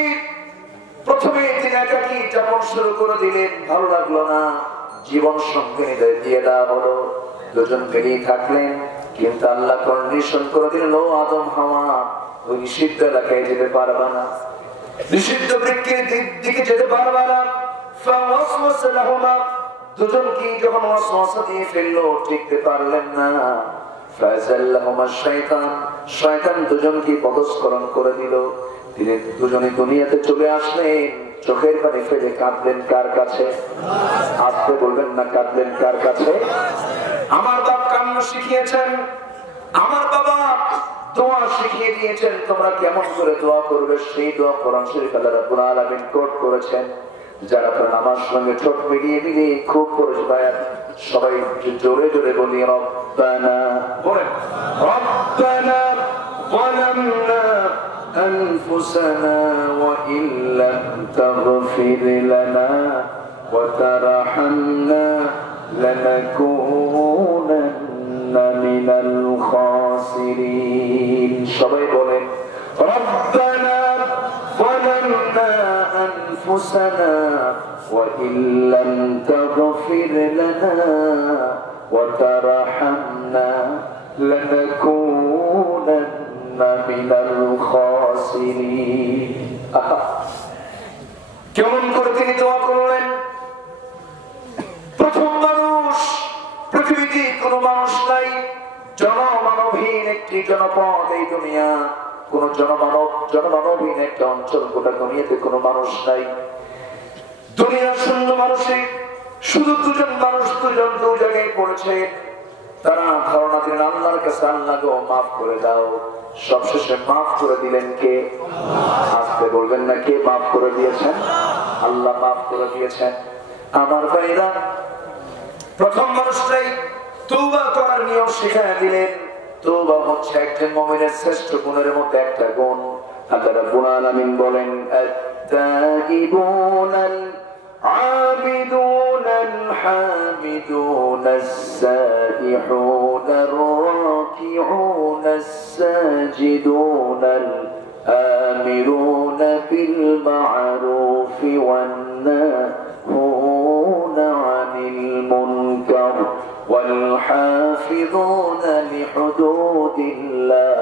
প্রথমে তিনি একাকী যাপন শুরু করে দিলেন। ভালো লাগলো না, জীবন সঙ্গিনীদের দিয়ে দেওয়া হলো, দুজন মিলেই থাকলেন। কিন্তু আল্লাহ কন্ডিশন করে দিলেন, ও আদম হাওয়া, ওই নিষিদ্ধ এলাকায় যেতে পারবা না, নিষিদ্ধ বৃক্ষের দিকে যেতে পারবা না। ফাওয়াসওয়াসা লাহুমা, দুজনকে যখন ওয়াসওয়াসা দিয়ে ফেললো, টিকতে পারলেন না। ফাযাল্লাহুমা শাইতান, শয়তান দুজনকে পদস্খলন করে দিল। তিনি দুজনে দুনিয়াতে চলে আসলেন, চোখের পানি ফেলে কাঁদলেন কার কাছে? আসতে বলবেন না, কাঁদলেন কার কাছে? আমার বাপ কান্না শিখিয়েছেন, আমার বাবা দোয়া শিখিয়ে দিয়েছেন, তোমরা কেমন করে দোয়া করবে সেই দোয়া কোরআন শরীফে আল্লাহ রাব্বুল আলামিন কোট করেছেন। যারা নামাজ সঙ্গে ঠোঁট মিলিয়ে মিলিয়ে খুব করেছে ভাইয়া, সবাই জোরে জোরে বলি রব্বানা, বলেন রব্বানা যালামনা أنفسنا وإن لم تغفر لنا وترحمنا لنكونن من الخاسرين. সবাই বলেন ربنا ظلمنا أنفسنا وإن لم تغفر لنا وترحمنا لنكونن কেমন করে তিনি দোয়া করলেন? প্রথম মানুষ, পৃথিবীতে কোন মানুষ নাই, জনমানবহীন একটি জনপদ এই দুনিয়া, কোন জনমানবহীন একটা অঞ্চল গোটা দুনিয়াতে কোন মানুষ নাই। দুনিয়ার শূন্য মানুষে শুধু দুজন মানুষ, দুজন দু জায়গায় পড়েছে। তারা ধারণা দিলেন আল্লাহর কাছে, আল্লাহ গো মাফ করে দাও। সবশেষে মাফ করে দিলেন কে? আসতে বলবেন না, কে মাফ করে দিয়েছেন? আল্লাহ মাফ করে দিয়েছেন। আমার ভাইরা, প্রথম মানুষটাই তওবা করার নিয়ম শিখিয়ে দিলেন। তওবা হচ্ছে একজন মুমিনের শ্রেষ্ঠ গুণের মধ্যে একটা গুণ। আল্লাহ রাব্বুল আলামিন বলেন আত-তাইবুনাল عابدون الحامدون السائحون الراكعون الساجدون الآمرون بالمعروف والناهون عن المنكر والحافظون لحدود الله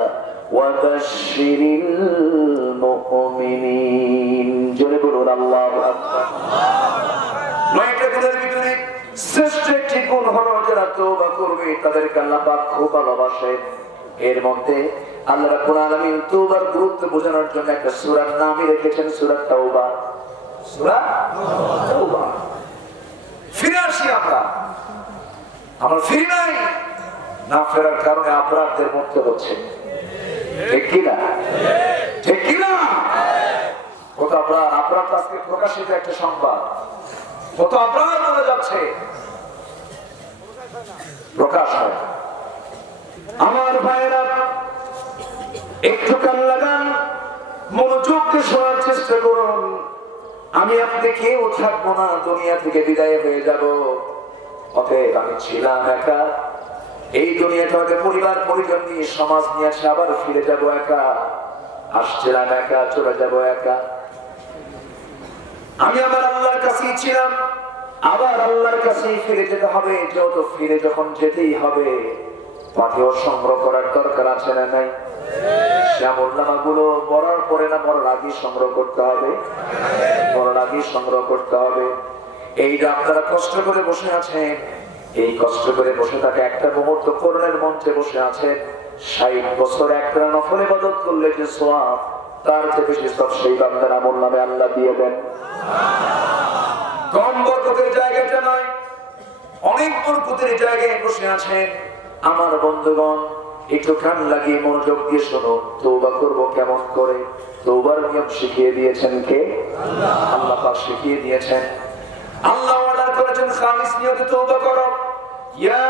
وبشر المؤمنين. جلبوا الله أكبر. নয়টা গুণের ভিতরে শ্রেষ্ঠ একটি গুণ হলো যারা তওবা করবে তাদেরকে আল্লাহ পাক খুব ভালোবাসে। এর মধ্যে আল্লাহ রাব্বুল আলামিন তওবার গুরুত্ব বোঝানোর জন্য একটা সূরার নামই রেখেছেন সূরা তাওবা। সূরা তাওবা। ফিরে আসি আমরা ফিরি নাই, না ফেরার কারণে অপরাধের মুক্ত হচ্ছে। ঠিক কিনা? ঠিক কিনা? কত অপরাধ আজকে প্রকাশিত একটা সংবাদ, কত অপরাধ বলে যাচ্ছে, প্রকাশ হয়। আমার ভাইয়েরা, একটু কান লাগান, মনোযোগ দিয়ে শোনার চেষ্টা করুন। আমি আপনি কেউ থাকবো না, দুনিয়া থেকে বিদায় হয়ে যাব। অতএব আমি ছিলাম একা, এই দুনিয়াটাকে পরিবার পরিজন নিয়ে সমাজ নিয়ে আসে, আবার ফিরে যাব একা। আসছিলাম একা, চলে যাব একা। আমি আমার আল্লাহর কাছেই ছিলাম, আবার আল্লাহর কাছেই ফিরে যেতে হবে। যেহেতু ফিরে যখন যেতেই হবে, পাথেয় সংগ্রহ করার দরকার আছে না নাই? আমলনামাগুলো মরার পরে না মরার আগে সংগ্রহ করতে হবে? মরার আগে সংগ্রহ করতে হবে। এই যে আপনারা কষ্ট করে বসে আছেন, এই কষ্ট করে বসে থাকে একটা মুহূর্ত কোরআনের মঞ্চে বসে আছেন, 60 বছর একটা নফল ইবাদত করলে যে সওয়াব, তার চেয়ে বেশি সব সেই বান্দার আমলনামে আল্লাহ দিয়ে দেন। কম বরকতের জায়গাটা নয়, অনেক বরকতের জায়গায় বসে আছেন। আমার বন্ধুগণ, একটু কান লাগিয়ে মনোযোগ দিয়ে শোনো। তওবা করব কেমন করে? তওবার নিয়ম শিখিয়ে দিয়েছেন কে? আল্লাহ পাক শিখিয়ে দিয়েছেন। আল্লাহ অর্ডার করেছেন খালিস নিয়তে তওবা করো। ইয়া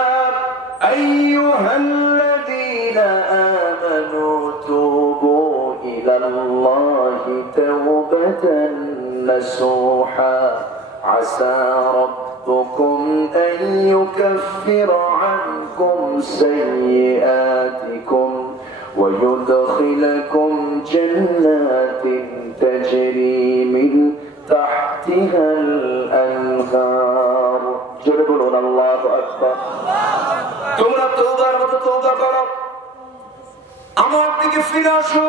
আইয়ুহাল্লাযীনা আমানু তুবু ইলাল্লাহি তাওবাতান নাসুহা আসা ربكم أن يكفر عنكم سيئاتكم ويدخلكم جنات تجري من تحتها الأنهار جربون الله أكبر তোমরা তওবার মতো তওবা করো, আমার দিকে ফিরে আসো,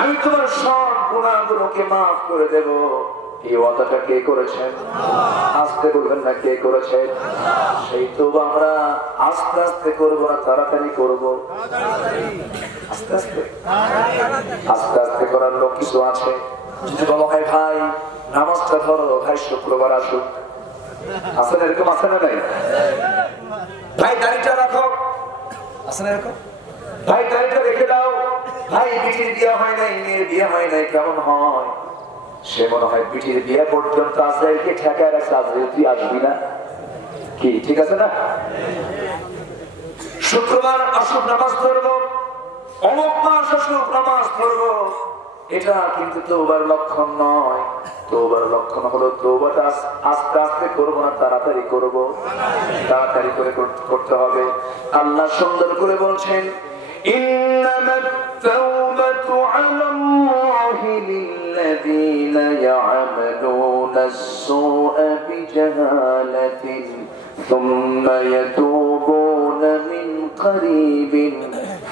আমি তোমার সব গুনাহগুলোকে maaf করে দেব। এই ওয়াদাটা কে করেছেন? আস্তে বলবেন না, কে করেছেন? সেই তওবা আমরা আস্তে আস্তে করব না তাড়াতাড়ি করব? আস্তে আস্তে আস্তে আস্তে করার লোক কিছু আছে। যদি বলা হয় ভাই নামাজটা ধরো, ভাই শুক্রবার আসুক, আসেন এরকম আছে না? নাই ভাই দাড়িটা রাখো, আসেন এরকম? ভাই দাড়িটা রেখে দাও, ভাই বিটির বিয়ে হয় নাই, মেয়ের বিয়ে হয় নাই, কেমন হয়? সে মনে হয় পিঠির বিয়ে পর্যন্ত আজরাইলকে ঠেকায় রাখছে, আজরাইল তুই আসবি না কি? ঠিক আছে না? শুক্রবার আসুক নামাজ ধরবো, অমুক মাস আসুক নামাজ ধরবো, এটা কিন্তু তওবার লক্ষণ নয়। তওবার লক্ষণ হলো তওবাটা আস্তে আস্তে করবো না তাড়াতাড়ি করবো। তাড়াতাড়ি করে করতে হবে। আল্লাহ সুন্দর করে বলছেন إنما التوبة على الله للذين يعملون السوء بجهالة ثم يتوبون من قريب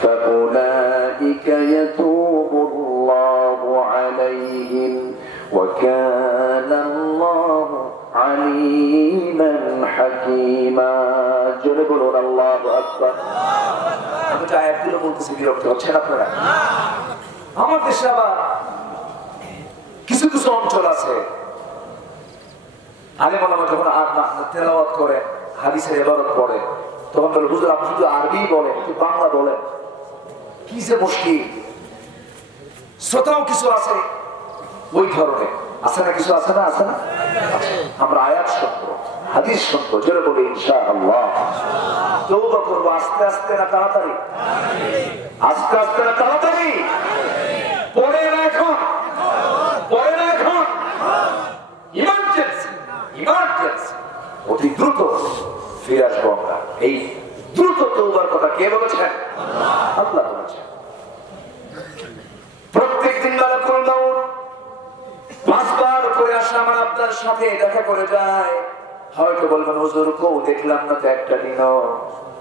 فأولئك يتوب الله عليهم وكان الله عليما حكيما جل الله أكبر আমি তো আয়াতগুলো বলতেছি, বিরক্ত হচ্ছেন আপনারা? আমার দেশে আবার কিছু কিছু অঞ্চল আছে, আলেম ওলামা যখন তেলাওয়াত করে, হাদিসের ইবারত পড়ে, তখন বলে হুজুর আপনি শুধু আরবি বলেন, একটু বাংলা বলেন। কি যে মুশকিল! শ্রোতাও কিছু আছে ওই ধরনের, আছে না? কিছু আছে না? আছে না? আমরা আয়াত শুনবো, হাদিস শুনবো, জোরে বলি ইনশাআল্লাহ। তওবা করবো আস্তে আস্তে না তাড়াতাড়ি? আস্তে আস্তে না তাড়াতাড়ি? পরে না এখন, পরে না এখন, ইমার্জেন্সি, ইমার্জেন্সি, অতি দ্রুত ফিরে আসবো আমরা। এই দ্রুত তওবার কথা কে বলেছেন? আল্লাহ বলেছেন। প্রত্যেক দিন মালাকুল মউত 5 বার করে আসে আমার আপনার সাথে দেখা করে যায়। হয়তো বলবেন হুজুর কো দেখলাম না তো একটা দিনও,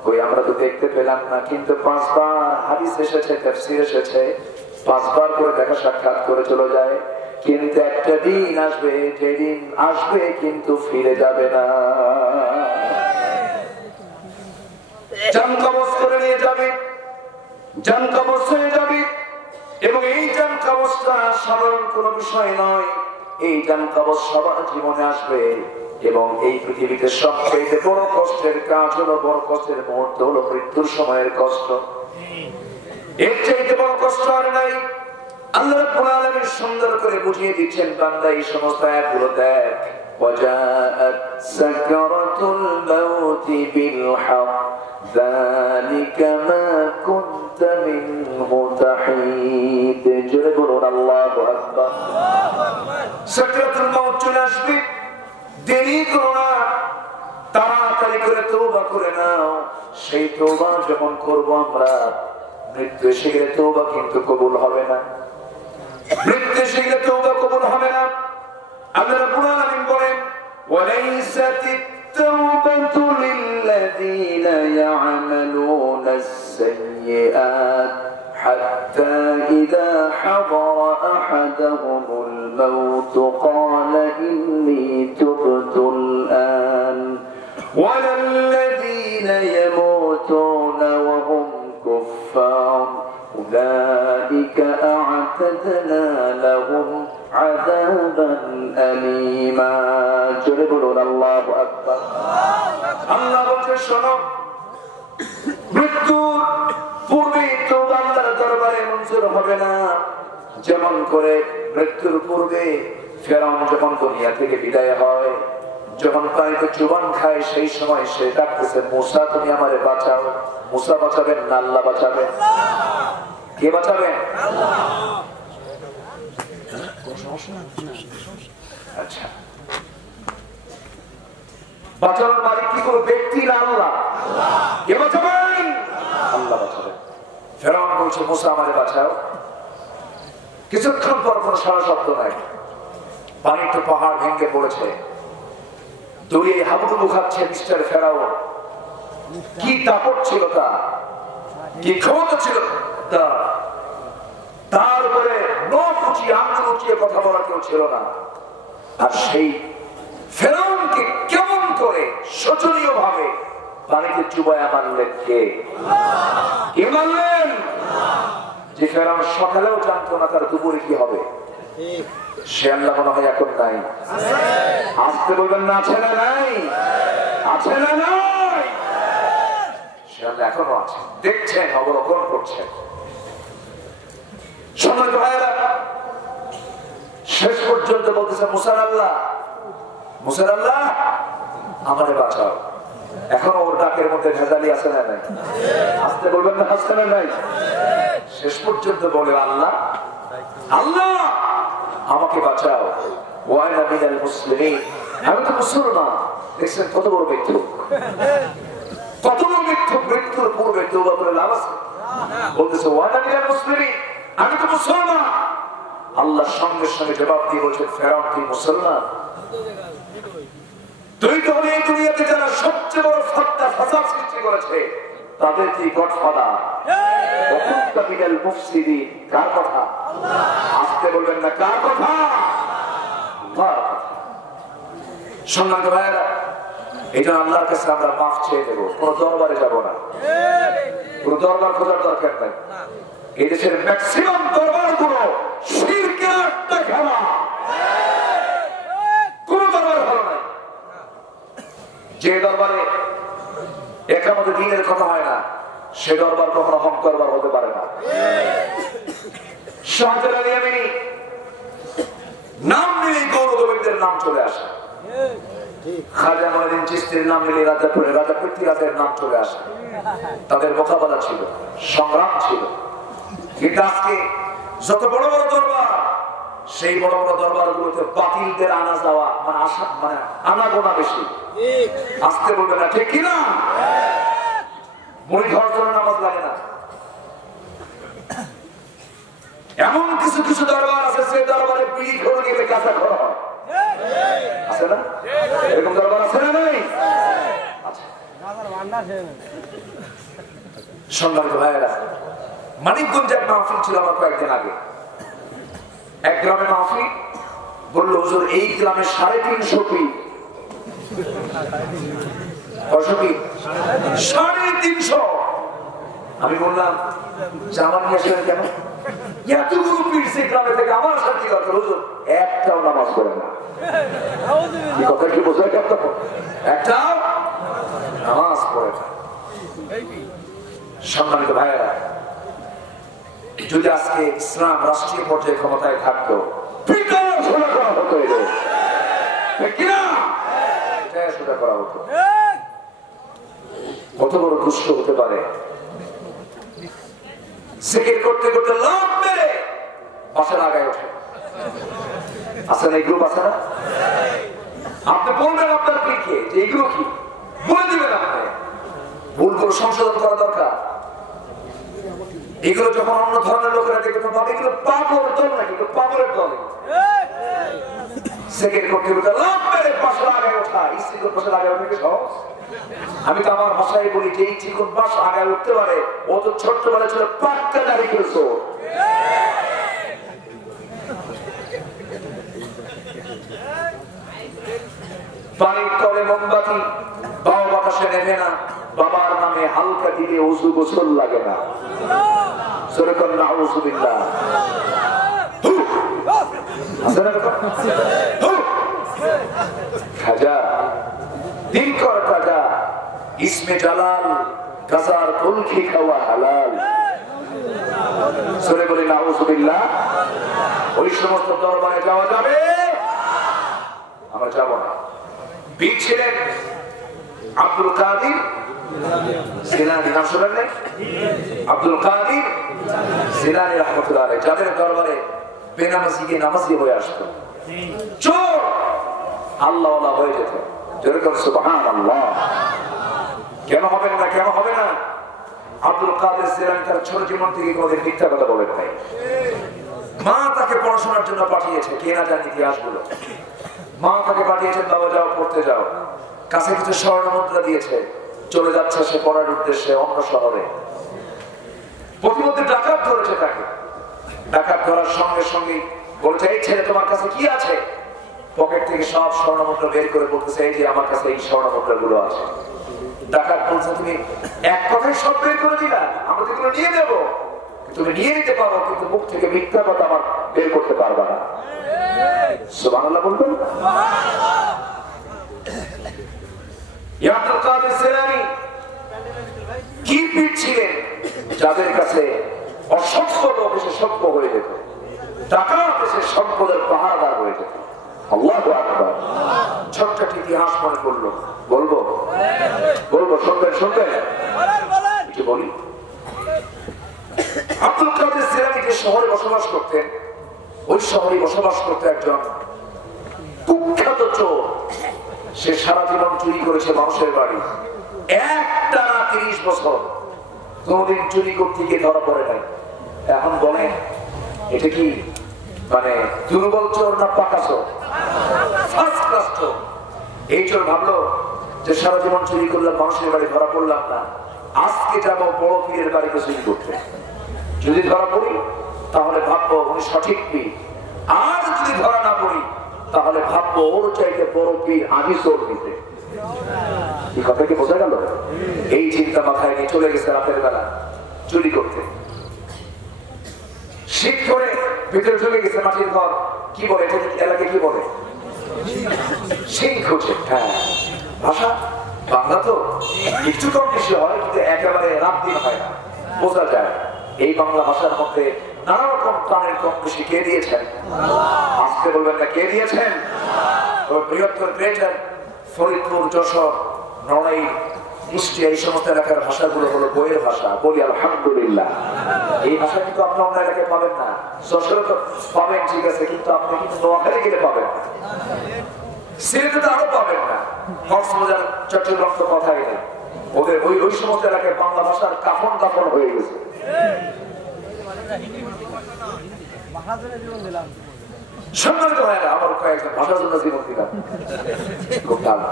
কই আমরা তো দেখতে পেলাম না, কিন্তু 5 বার হাদিস এসেছে, তাফসীর এসেছে, 5 বার করে দেখা সাক্ষাৎ করে চলে যায়। কিন্তু একটা দিন আসবে, যেদিন আসবে কিন্তু ফিরে যাবে না, জান কবজ করে নিয়ে যাবে, জান কবজ হয়ে যাবে। এবং এই জান কবজটা সাধারণ কোনো বিষয় নয়, এই জান কবজ সবার জীবনে আসবে। এবং এই পৃথিবীতে সবচেয়ে বড় কষ্টের কাজ হলো, বড় কষ্টের মুহূর্ত হলো মৃত্যুর সময়ের কষ্ট। এর চাইতে বড় কষ্ট আর নাই। আল্লাহ রাব্বুল আলামিন সুন্দর করে বুঝিয়ে দিচ্ছেন, বান্দা এই সমস্ত আয়াতগুলো দেখ। وجاءت سكرة الموت بالحق ذلك ما كنت منه تحيد جربون الله أكبر سكرة الموت চলে আসবে, দেরি করো না, তাড়াতাড়ি করে তওবা করে নাও। সেই তওবা যখন করব আমরা, মৃত্যু এসে গেলে তওবা কিন্তু কবুল হবে না, মৃত্যু এসে গেলে তওবা কবুল হবে না। আল্লাহ রাব্বুল আলামিন বলেন ওয়ালাইসাতিত তাওবাতু লিল্লাযীনা ইয়ামালুনা আস-সাইয়্যাত إذا حضر أحدهم الموت قال إني تبت الآن ولا الذين يموتون وهم كفار أولئك أعتدنا لهم عذابا أليما جربوا الله أكبر আল্লাহ বলছে শোনো মৃত্যুর পূর্বে তো বান্দার দরবারে মঞ্জুর হবে না যেমন করে মৃত্যুর পূর্বে ফেরাউন যখন দুনিয়া থেকে বিদায় হয় যখন পানিতে চুবান খায় সেই সময় সে ডাকতেছে মুসা তুমি আমারে বাঁচাও মুসা বাঁচাবেন না আল্লাহ বাঁচাবেন কে বাঁচাবেন আচ্ছা বাঁচানোর মালিক কি কোনো ব্যক্তি না আল্লাহ কে বাঁচাবেন আল্লাহ বাঁচাবেন ফেরাউন বলছে মুসা আমারে বাঁচাও কিছুক্ষণ পর কোনো সারা শব্দ নাই পানির তো পাহাড় ভেঙে পড়েছে দড়িয়ে হাবুডুবু খাচ্ছে মিস্টার ফেরাউন কি দাপট ছিল তা কি ক্ষমতা ছিল তা তার উপরে নখ উঁচিয়ে আঙুল উঁচিয়ে কথা বলা কেউ ছিল না আর সেই ফেরাউনকে কেমন করে শোচনীয় ভাবে পানিতে চুবায়া মারলেন কে মারলেন যে ফেরাউন সকালেও জানতো না তার দুপুরে কি হবে সে আল্লাহ মনে হয় এখন নাই আসতে বলবেন না আছে না নাই আছে না নাই সে আল্লাহ এখনো আছে দেখছেন অবলোকন করছেন সম্মানিত ভাইয়েরা শেষ পর্যন্ত বলতেছে মুসার আল্লাহ আমাদের বাঁচাও এখনো ওর ডাকের মধ্যে ভেজালি আছে না নাই আসতে বলবেন না আসতে না নাই শেষ পর্যন্ত বলে আল্লাহ আল্লাহ আমাকে বাঁচাও ওয়াইনা মিনাল মুসলিমিন আমি তো মুসলমান দেখছেন কত বড় মৃত্যু মৃত্যুর পূর্বে তওবা করে লাভ আছে বলতেছে ওয়াইনা মিনাল মুসলিমিন আমি তো মুসলমান আল্লাহ সঙ্গে সঙ্গে জবাব দিয়ে বলছে ফেরাউন তুই মুসলমান তুই তো এই দুনিয়াতে যারা সবচেয়ে বড় ফাসাদ সৃষ্টি করেছে তাদের কি গডফাদার ওকুনতা মিনাল মুফসিদিন কার কথা আসতে বলবেন না কার কথা আল্লাহর কথা সম্মানিত ভাইয়েরা এই জন্য আল্লাহর কাছে আমরা মাফ চেয়ে দেবো কোন দরবারে যাব না কোন দরবার খোঁজার দরকার নাই এই দেশের ম্যাক্সিমাম দরবার গুলো শিরকে আটটা খেলা কোন দরবার ভালো নাই যে দরবারে একামতে দ্বীনের কথা হয় না সে দরবার কখনো হক দরবার হতে পারে না শাহজালাল আলী আমিনী নাম নিলেই গৌরগোবিন্দের নাম চলে আসে খাজা মঈনুদ্দিন চিশতির নাম নিলে রাজা পৃথ্বীরাজের নাম চলে আসে তাদের মোকাবেলা ছিল সংগ্রাম ছিল কিন্তু আজকে যত বড় বড় দরবার সেই বড় বড় দরবার গুলোতে বাতিলদের আনা যাওয়া মানে আনাগোনা বেশি আসতে বলবে না ঠিক কিনা মুড়ি খাওয়ার জন্য নামাজ লাগে না এমন কিছু কিছু দরবার আছে সে দরবারে বিড়ি খোর গেলে কাঁচা খোর হয় আছে না এরকম দরবার আছে না নাই সম্মানিত ভাইয়েরা মানিকগঞ্জে এক মাহফিল ছিল আমার কয়েকদিন আগে এক গ্রামে মাহফিল বললো হুজুর এই গ্রামে 350 ফিট 350 আমি বললাম জামান নিয়ে আসলেন কেন এতগুলো পীর সে গ্রামে থেকে আমার সাথে কথা হুজুর একটাও নামাজ পড়ে না এই কথা কি বোঝায় একটাও নামাজ পড়ে না সম্মানিত ভাইয়েরা যদি আজকে ইসলাম রাষ্ট্রীয় পর্যায়ে ক্ষমতায় থাকতো কত বড় দুষ্ট হতে পারে জিকির করতে করতে লাভ মেরে বাসা লাগায় ওঠে আছে না এই গ্রুপ আছে না আপনি বলবেন আপনার পীরকে যে এইগুলো কি বলে দিবেন আপনি ভুলগুলো সংশোধন করা দরকার এগুলো যখন অন্য ধরনের লোকেরা দেখে তখন ভাবে এগুলো পাগল দল নাকি পাগলের দল সেকেন্ড করতে করতে লাভ মেরে বাসা লাগায় ওঠা স্ত্রীর বাসা লাগায় ওঠে সহজ আমি তো আমার ভাষায় বলি যে এই চিকন বাস আগায় উঠতে পারে ও তো ছোট্ট বেলা ছিল পাক্কা দাঁড়িয়ে করেছো পানির তলে মোমবাতি বাবা বাতাসে নেভে না, বাবার নামে হালকা দিলে ওযু গোসল লাগে না। সূরা নাউযুবিল্লাহ। খাজা দিন কর খাজা, ইসমে জালাল গাজার কুলখি খাওয়া হালাল। সূরা বলি নাউযুবিল্লাহ। ওই সমস্ত দরবারে যাওয়া যাবে? আমরা যাব না। বীর ছিলেন আব্দুল কাদির জিলানী, নাম শুনেন নাই? আব্দুল কাদির জিলানী রাহমাতুল্লাহ আলাইহি, যাদের দরবারে বেনামাজি গিয়ে নামাজি হয়ে আসতো, চোর আল্লাহওয়ালা হয়ে যেত। যেরকম সুবহানাল্লাহ। কেন হবে না? কেন হবে না? আব্দুল কাদের জিলানী তার ছোট জীবন থেকে কোনোদিন মিথ্যা কথা বলেন নাই। মা তাকে পড়াশোনার জন্য পাঠিয়েছে, কে না জানি ইতিহাসগুলো। মা তাকে পাঠিয়েছেন, বাবা যাও পড়তে যাও। কাছে কিছু স্বর্ণ মুদ্রা দিয়েছে, চলে যাচ্ছে সে পড়ার উদ্দেশ্যে অন্য শহরে। প্রতিমধ্যে ডাকাত ধরেছে তাকে। ডাকাত ধরার সঙ্গে সঙ্গে বলছে, এই ছেলে তোমার কাছে কি আছে? পকেট থেকে সব স্বর্ণ মুদ্রা বের করে বলতেছে, এই যে আমার কাছে এই স্বর্ণ মুদ্রা গুলো আছে। ডাকাত বলছে, তুমি এক কথায় সব বের করে দিলা, আমরা এগুলো নিয়ে নেব। তুমি নিয়ে নিতে পারো, কিন্তু মুখ থেকে মিথ্যা কথা আমার বের করতে পারবা না। সুবহানাল্লাহ বলবেন? আব্দুল কাদের জিলানী কি পীর ছিলেন, যাদের কাছে অসংখ্য লোক এসে সভ্য হয়ে যেত, ডাকাত এসে সম্পদের পাহারাদার হয়ে যেত। আল্লাহু আকবার। ছোট্ট ইতিহাস মনে করলো, বলবো বলবো, শুনবেন শুনবেন? কি বলি? আব্দুল কাদের জিলানী যে শহরে বসবাস করতেন, ওই শহরে বসবাস করতে একজন কুখ্যাত চোর। সে সারা জীবন চুরি করেছে মানুষের বাড়ি, একটানা 30 বছর কোনদিন চুরি করতে গিয়ে ধরা পড়ে নাই। এখন বলেন এটা কি মানে দুর্বল চোর না পাকা চোর? ফার্স্ট ক্লাস চোর। এই চোর ভাবলো যে সারা জীবন চুরি করলাম, মানুষের বাড়ি ধরা পড়লাম না, আজকে যাবো বড় পীরের বাড়িতে চুরি করতে। যদি ধরা পড়ি তাহলে ভাববো উনি সঠিক পীর, আর যদি ধরা না পড়ি তাহলে ভাববো ওর চাইতে বড় পীর আমি চোর দিতে। এই কথা কি বোঝা গেল? এই চিন্তা মাথায় নিয়ে চলে গেছে রাতের বেলা চুরি করতে। শীত করে ভিতরে ঢুকে গেছে মাটির ঘর। কি বলে এটা? এলাকায় কি বলে? সিং খুঁজে। হ্যাঁ, ভাষা বাংলা তো একটু কম বেশি হয়, কিন্তু একেবারে রাত দিন হয় না, বোঝা যায়। এই বাংলা ভাষার মধ্যে নানা রকম প্রাণের কম বেশি কে দিয়েছেন? আসতে বলবেন না, কে দিয়েছেন? বৃহত্তর গ্রেটার ফরিদপুর, যশোর, নড়াইল, কুষ্টিয়া, এই সমস্ত এলাকার ভাষাগুলো হলো বইয়ের ভাষা। বলি আলহামদুলিল্লাহ। এই ভাষা কিন্তু আপনি অন্য এলাকায় পাবেন না। যশোরে তো পাবেন, ঠিক আছে, কিন্তু আপনি কিন্তু নোয়াখালী গেলে পাবেন না, সিলেটে তো আরো পাবেন না, কক্সবাজার, চট্টগ্রাম তো কথাই নেই। ওদের ওই সমস্ত এলাকায় বাংলা ভাষার কাফন কাফন হয়ে গেছে। সম্মানিত হয় না, আমার কয়েকজন ভাষার জন্য জীবন দিলাম, খুব ভালো।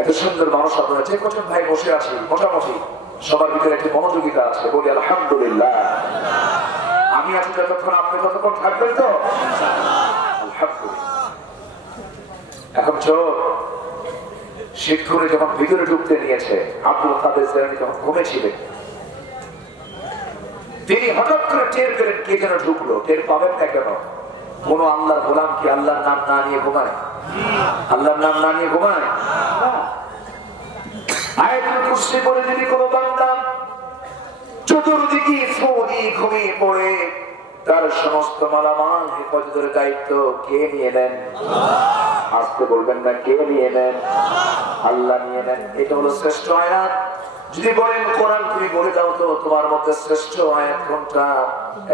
এত সুন্দর মানুষ আপনারা যে কজন ভাই বসে আছি, মোটামুটি সবার ভিতরে একটি মনোযোগিতা আছে। বলি আলহামদুলিল্লাহ। আমি আছি যতক্ষণ, আপনি ততক্ষণ থাকবেন তো আলহামদুলিল্লাহ। এখন চোর শীত করে যখন ভিতরে ঢুকতে নিয়েছে, আব্দুল কাদের জিলানী যখন ঘুমেছিলেন, তিনি হঠাৎ করে টের পেলেন কে যেন ঢুকলো। টের পাবেন না কেন? কোন আল্লাহর গোলাম কি আল্লাহর নাম না নিয়ে ঘুমায়? আল্লাহর নাম না নিয়ে ঘুমায়? আয়াতুল কুরসি বলে যদি কোন বান্দা চতুর্দিকে ফু দিয়ে ঘুমিয়ে পড়ে, তার সমস্ত মালামাল হেফাজতের দায়িত্ব কে নিয়ে নেন? আসতে বলবেন না, কে নিয়ে নেন? আল্লাহ নিয়ে নেন। এটা হলো শ্রেষ্ঠ আয়াত। যদি বলেন কোরআন, তুমি বলে দাও তো তোমার মধ্যে শ্রেষ্ঠ আয়াত কোনটা?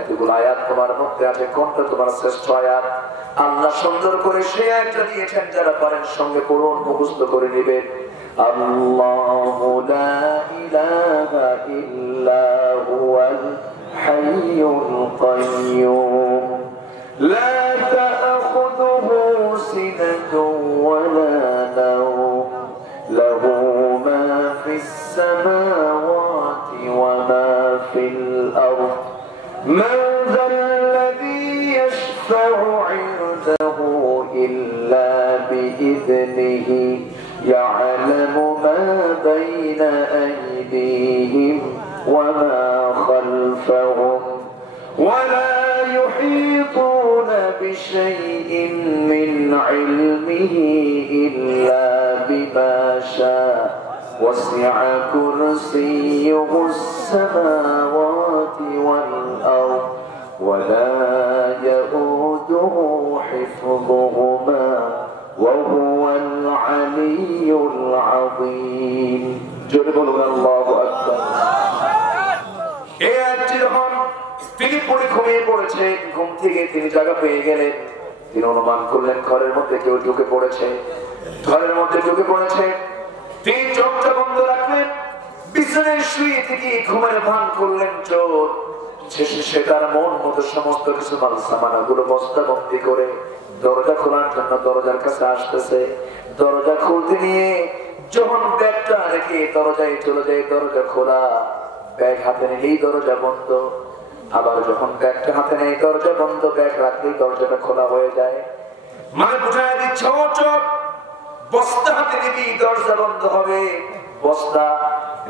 এতগুলো আয়াত তোমার মধ্যে আছে, কোনটা তোমার শ্রেষ্ঠ আয়াত? আল্লাহ সুন্দর করে সে আয়াতটা দিয়েছেন, যারা পারেন সঙ্গে পড়ুন, মুখস্থ করে নেবেন। আল্লাহু লা ইলাহা ইল্লা হুয়াল হাইয়ুল কাইয়্যুম লা তা'খুযুহু সিনাতুন ওয়া লা নাওম লাহু মা ফিস সামাওয়াতি ওয়া মা ফিল আরদ মান যাল্লাযী ইয়াশফা'ু 'ইনদাহু يعلم ما بين أيديهم وما خلفهم ولا يحيطون بشيء من علمه إلا بما شاء وسع كرسيه السماوات والأرض ولا يؤوده حفظهما وهو العلي العظيم جربوا الله أكبر তিনি পড়ে ঘুমিয়ে পড়েছে ঘুম থেকে তিনি জায়গা পেয়ে গেলেন তিনি অনুমান করলেন ঘরের মধ্যে কেউ ঢুকে পড়েছে তিনি চোখটা বন্ধ রাখলেন বিছানায় শুয়ে থেকে ঘুমের ভান করলেন চোর শেষে সে তার মন মতো সমস্ত কিছু মাল সামানাগুলো বস্তাবন্দি করে দরজা খোলার জন্য দরজার কাছে আসতেছে দরজা খুলতে নিয়ে যখন ব্যাগটা রেখে দরজায় চলে যায় দরজা খোলা ব্যাগ হাতে নিলেই দরজা বন্ধ আবার যখন ব্যাগটা হাতে নেই দরজা বন্ধ ব্যাগ রাখলেই দরজাটা খোলা হয়ে যায় মানে বুঝায় দিচ্ছে চোর বস্তা হাতে নিবি দরজা বন্ধ হবে বস্তা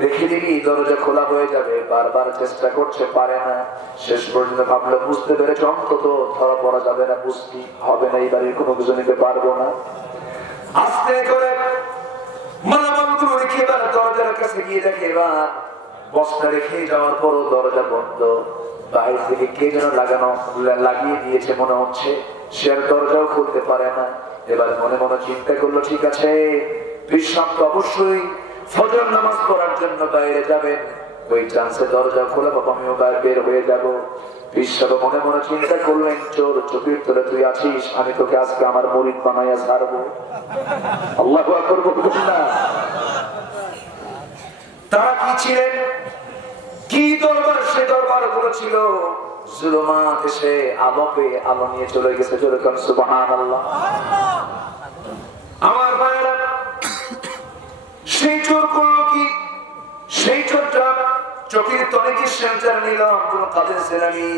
রেখে দিবি দরজা খোলা হয়ে যাবে বারবার চেষ্টা করছে পারে না শেষ পর্যন্ত ভাবলো বুঝতে পেরেছে অন্তত ধরা পড়া যাবে না বুঝতে হবে না এই বাড়ির কোনো কিছু নিতে পারবো না আস্তে করে মালামালগুলো রেখে এবার দরজার কাছে গিয়ে দেখে এবার বস্তা রেখে যাওয়ার পরও দরজা বন্ধ বাইরে থেকে কে যেন লাগিয়ে দিয়েছে মনে হচ্ছে সে আর দরজাও খুলতে পারে না এবার মনে মনে চিন্তা করলো ঠিক আছে বিশ্বাস তো অবশ্যই ফজর নামাজ পড়ার জন্য বাইরে যাবেন ওই চান্সে দরজা খোলা বাবা আমিও বাইরে বের হয়ে যাবো বিশ্বাস মনে মনে চিন্তা করলেন চোর চোখের তোলে তুই আছিস আমি তোকে আজকে আমার মুরিদ বানাইয়া ছাড়বো আল্লাহু আকবার বলবেন না তারা কি ছিলেন কি দরবার সে দরবার গুলো ছিল জুলুমাত এসে আলোকে আলো নিয়ে চলে গেছে জোরে কোন সুবহানাল্লাহ আমার ভাইরা সেই চোর করলো কি সেই চোরটা চোখের তলে কি শেল্টার নিলাম কোন কাজের সেলানি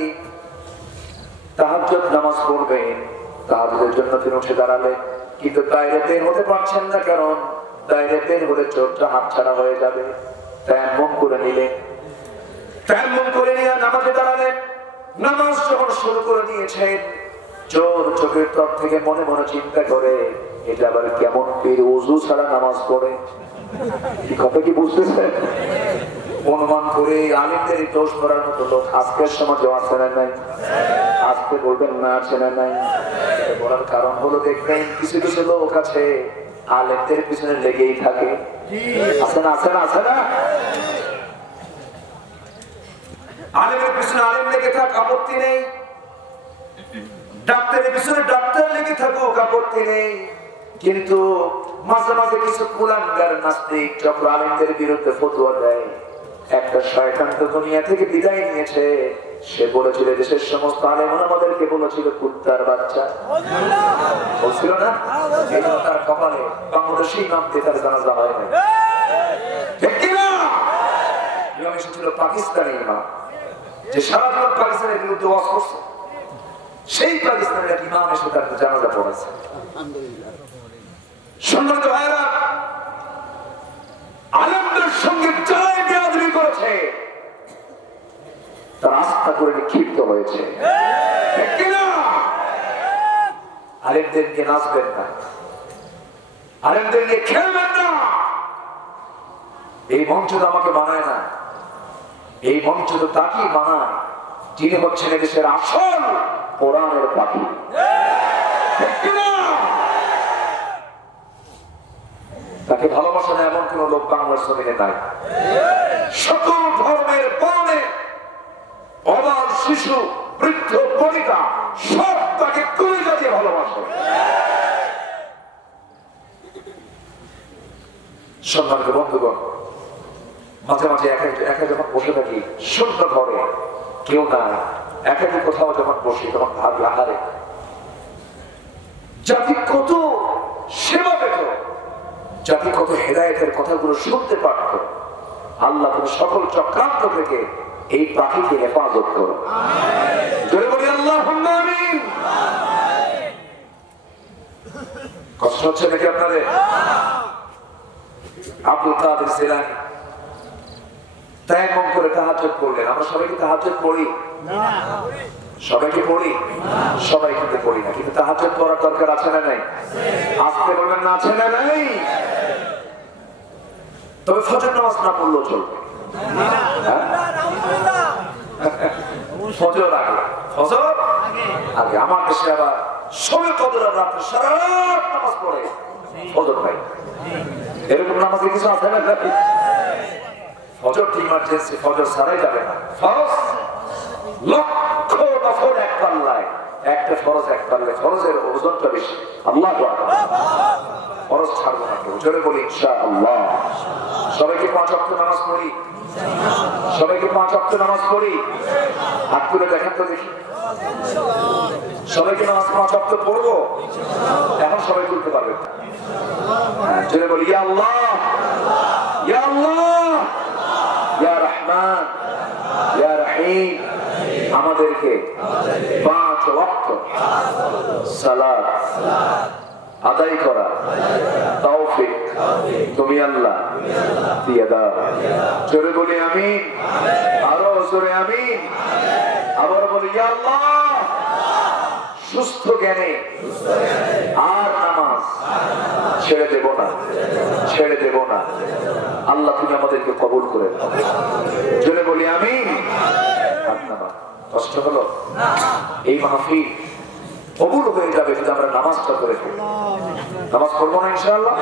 তাহাজ্জুদ নামাজ পড়বেন তাহাজ্জুদের জন্য তিনি উঠে দাঁড়ালেন কিন্তু বাইরে বের হতে পারছেন না কারণ বাইরে বের হলে চোরটা হাতছাড়া হয়ে যাবে তায়াম্মুম করে নিলেন তায়াম্মুম করে নিয়ে নামাজে দাঁড়ালেন নামাজ যখন শুরু করে দিয়েছেন চোর চোখের তল থেকে মনে মনে চিন্তা করে এটা আবার কেমন পীর ওযু ছাড়া নামাজ পড়ে কি কথা কি বুঝতেছেন অনুমান করে আলিমদের দোষ ধরার মতো লোক আজকের সমাজে আছে না নাই আজকে বলবেন না আছে না নাই বলার কারণ হলো দেখবেন কিছু কিছু লোক আছে আলিমদের পিছনে লেগেই থাকে আছে না আছে না আছে না আলিমের পিছনে আলিম লেগে থাক আপত্তি নেই ডাক্তারের পিছনে ডাক্তার লেগে থাকুক আপত্তি নেই কিন্তু মাঝে মাঝে কিছু কুলাঙ্গার নাস্তিক যখন আলিমদের বিরুদ্ধে ফতোয়া দেয় একটা শয়তান তো দুনিয়া থেকে বিদায় নিয়েছে সে বলেছিল দেশের সমস্ত আলেম আমাদেরকে বলেছিল কুত্তার বাচ্চা বলছিল না এই জন্য তার কপালে বাংলাদেশি নাম দিয়ে তার জানাজা হয় না ঠিক কিনা ইমাম এসেছিল পাকিস্তানি ইমাম যে সারা জীবন পাকিস্তানের বিরুদ্ধে ওয়াজ করছে সেই পাকিস্তানের এক ইমাম এসে তার জানাজা পড়েছে সম্মানিত ভাইরা আলেমদের সঙ্গে যারাই বেয়াদবি করেছে তারা আস্থা করে নিক্ষিপ্ত হয়েছে ঠিক কিনা আলেমদের নিয়ে নাচবেন না আলেমদের নিয়ে খেলবেন না এই মঞ্চ তো আমাকে মানায় না এই মঞ্চ তো তাকেই মানায় যিনি হচ্ছেন এদেশের আসল কোরআনের পাখি ঠিক কিনা তাকে ভালোবাসা না এমন কোন লোক বাংলার জমিনে নাই সকল ধর্মের পরনে অবাল শিশু বৃদ্ধ বনিতা সব তাকে কলিজা দিয়ে ভালোবাসে সম্মানিত বন্ধুগণ মাঝে মাঝে একা যখন বসে থাকি শূন্য ঘরে কেউ নাই একাকি কোথাও যখন বসি তখন ভাবি আহারে জাতি কত সেবা পেত জাতি কত হেদায়েতের কথাগুলো শুনতে পারত আল্লাহ তুমি সকল চক্রান্ত থেকে এই পাখিকে হেফাজত করো জোরে বলি আল্লাহুম্মা আমিন কষ্ট হচ্ছে নাকি আপনাদের আব্দুল কাদের জিলানী তায়াম্মুম করে তাহাজ্জুদ পড়লেন। আমরা সবাই কি তাহাজ্জুদ পড়ি? সবাইকে পড়ি? সবাই কিন্তু পড়ি না, কিন্তু তাহাজ্জুদ পড়ার দরকার আছে না নাই? আজকে বলবেন না আছে না নাই? তবে ফজর নামাজ না পড়লেও চলবে। ফজর আগে, ফজর আগে। আমার দেশে আবার সবে কদরের রাতে সারা রাত নামাজ পড়ে ফজর ভাই, এরকম নামাজে কিছু আছে না? ফজর ইমার্জেন্সি, ফজর ছাড়াই যাবে না। ফরজ লক্ষ নফল এক পাল্লায়, একটা ফরজ এক পাল্লায়, ফরজের ওজনটা বেশি। আল্লাহু আকবার। ফরজ ছাড়বো না কেউ, জোরে বলি ইনশাআল্লাহ। সবাইকে 5 ওয়াক্ত নামাজ পড়ি, সবাইকে 5 ওয়াক্ত নামাজ পড়ি। হাত তুলে দেখেন তো দেখি, সবাইকে নামাজ 5 ওয়াক্ত পড়বো? এখন সবাই তুলতে পারবে, জোরে বলি ইয়া আল্লাহ, ইয়া আল্লাহ, ইয়া রহমান, ইয়া রহিম। আমাদেরকে 5 ওয়াক্ত সালাত আদায় করা তৌফিক তুমি আল্লাহ দিয়ে দাও। জোরে বলি আমিন, আরো জোরে আমিন। আবার বলি ইয়া আল্লাহ। সুস্থ জ্ঞানে আর নামাজ ছেড়ে দেব না, ছেড়ে দেব না। আল্লাহ তুমি আমাদেরকে কবুল করে দাও। জোরে বলি আমিন। কষ্ট হলো? এই মাহফিল কবুল হয়ে যাবে যদি আমরা নামাজটা করে ফেলি। নামাজ পড়বো না ইনশাআল্লাহ?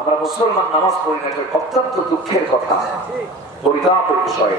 আমরা মুসলমান নামাজ পড়ি না, অত্যন্ত দুঃখের কথা, পরিতাপের বিষয়।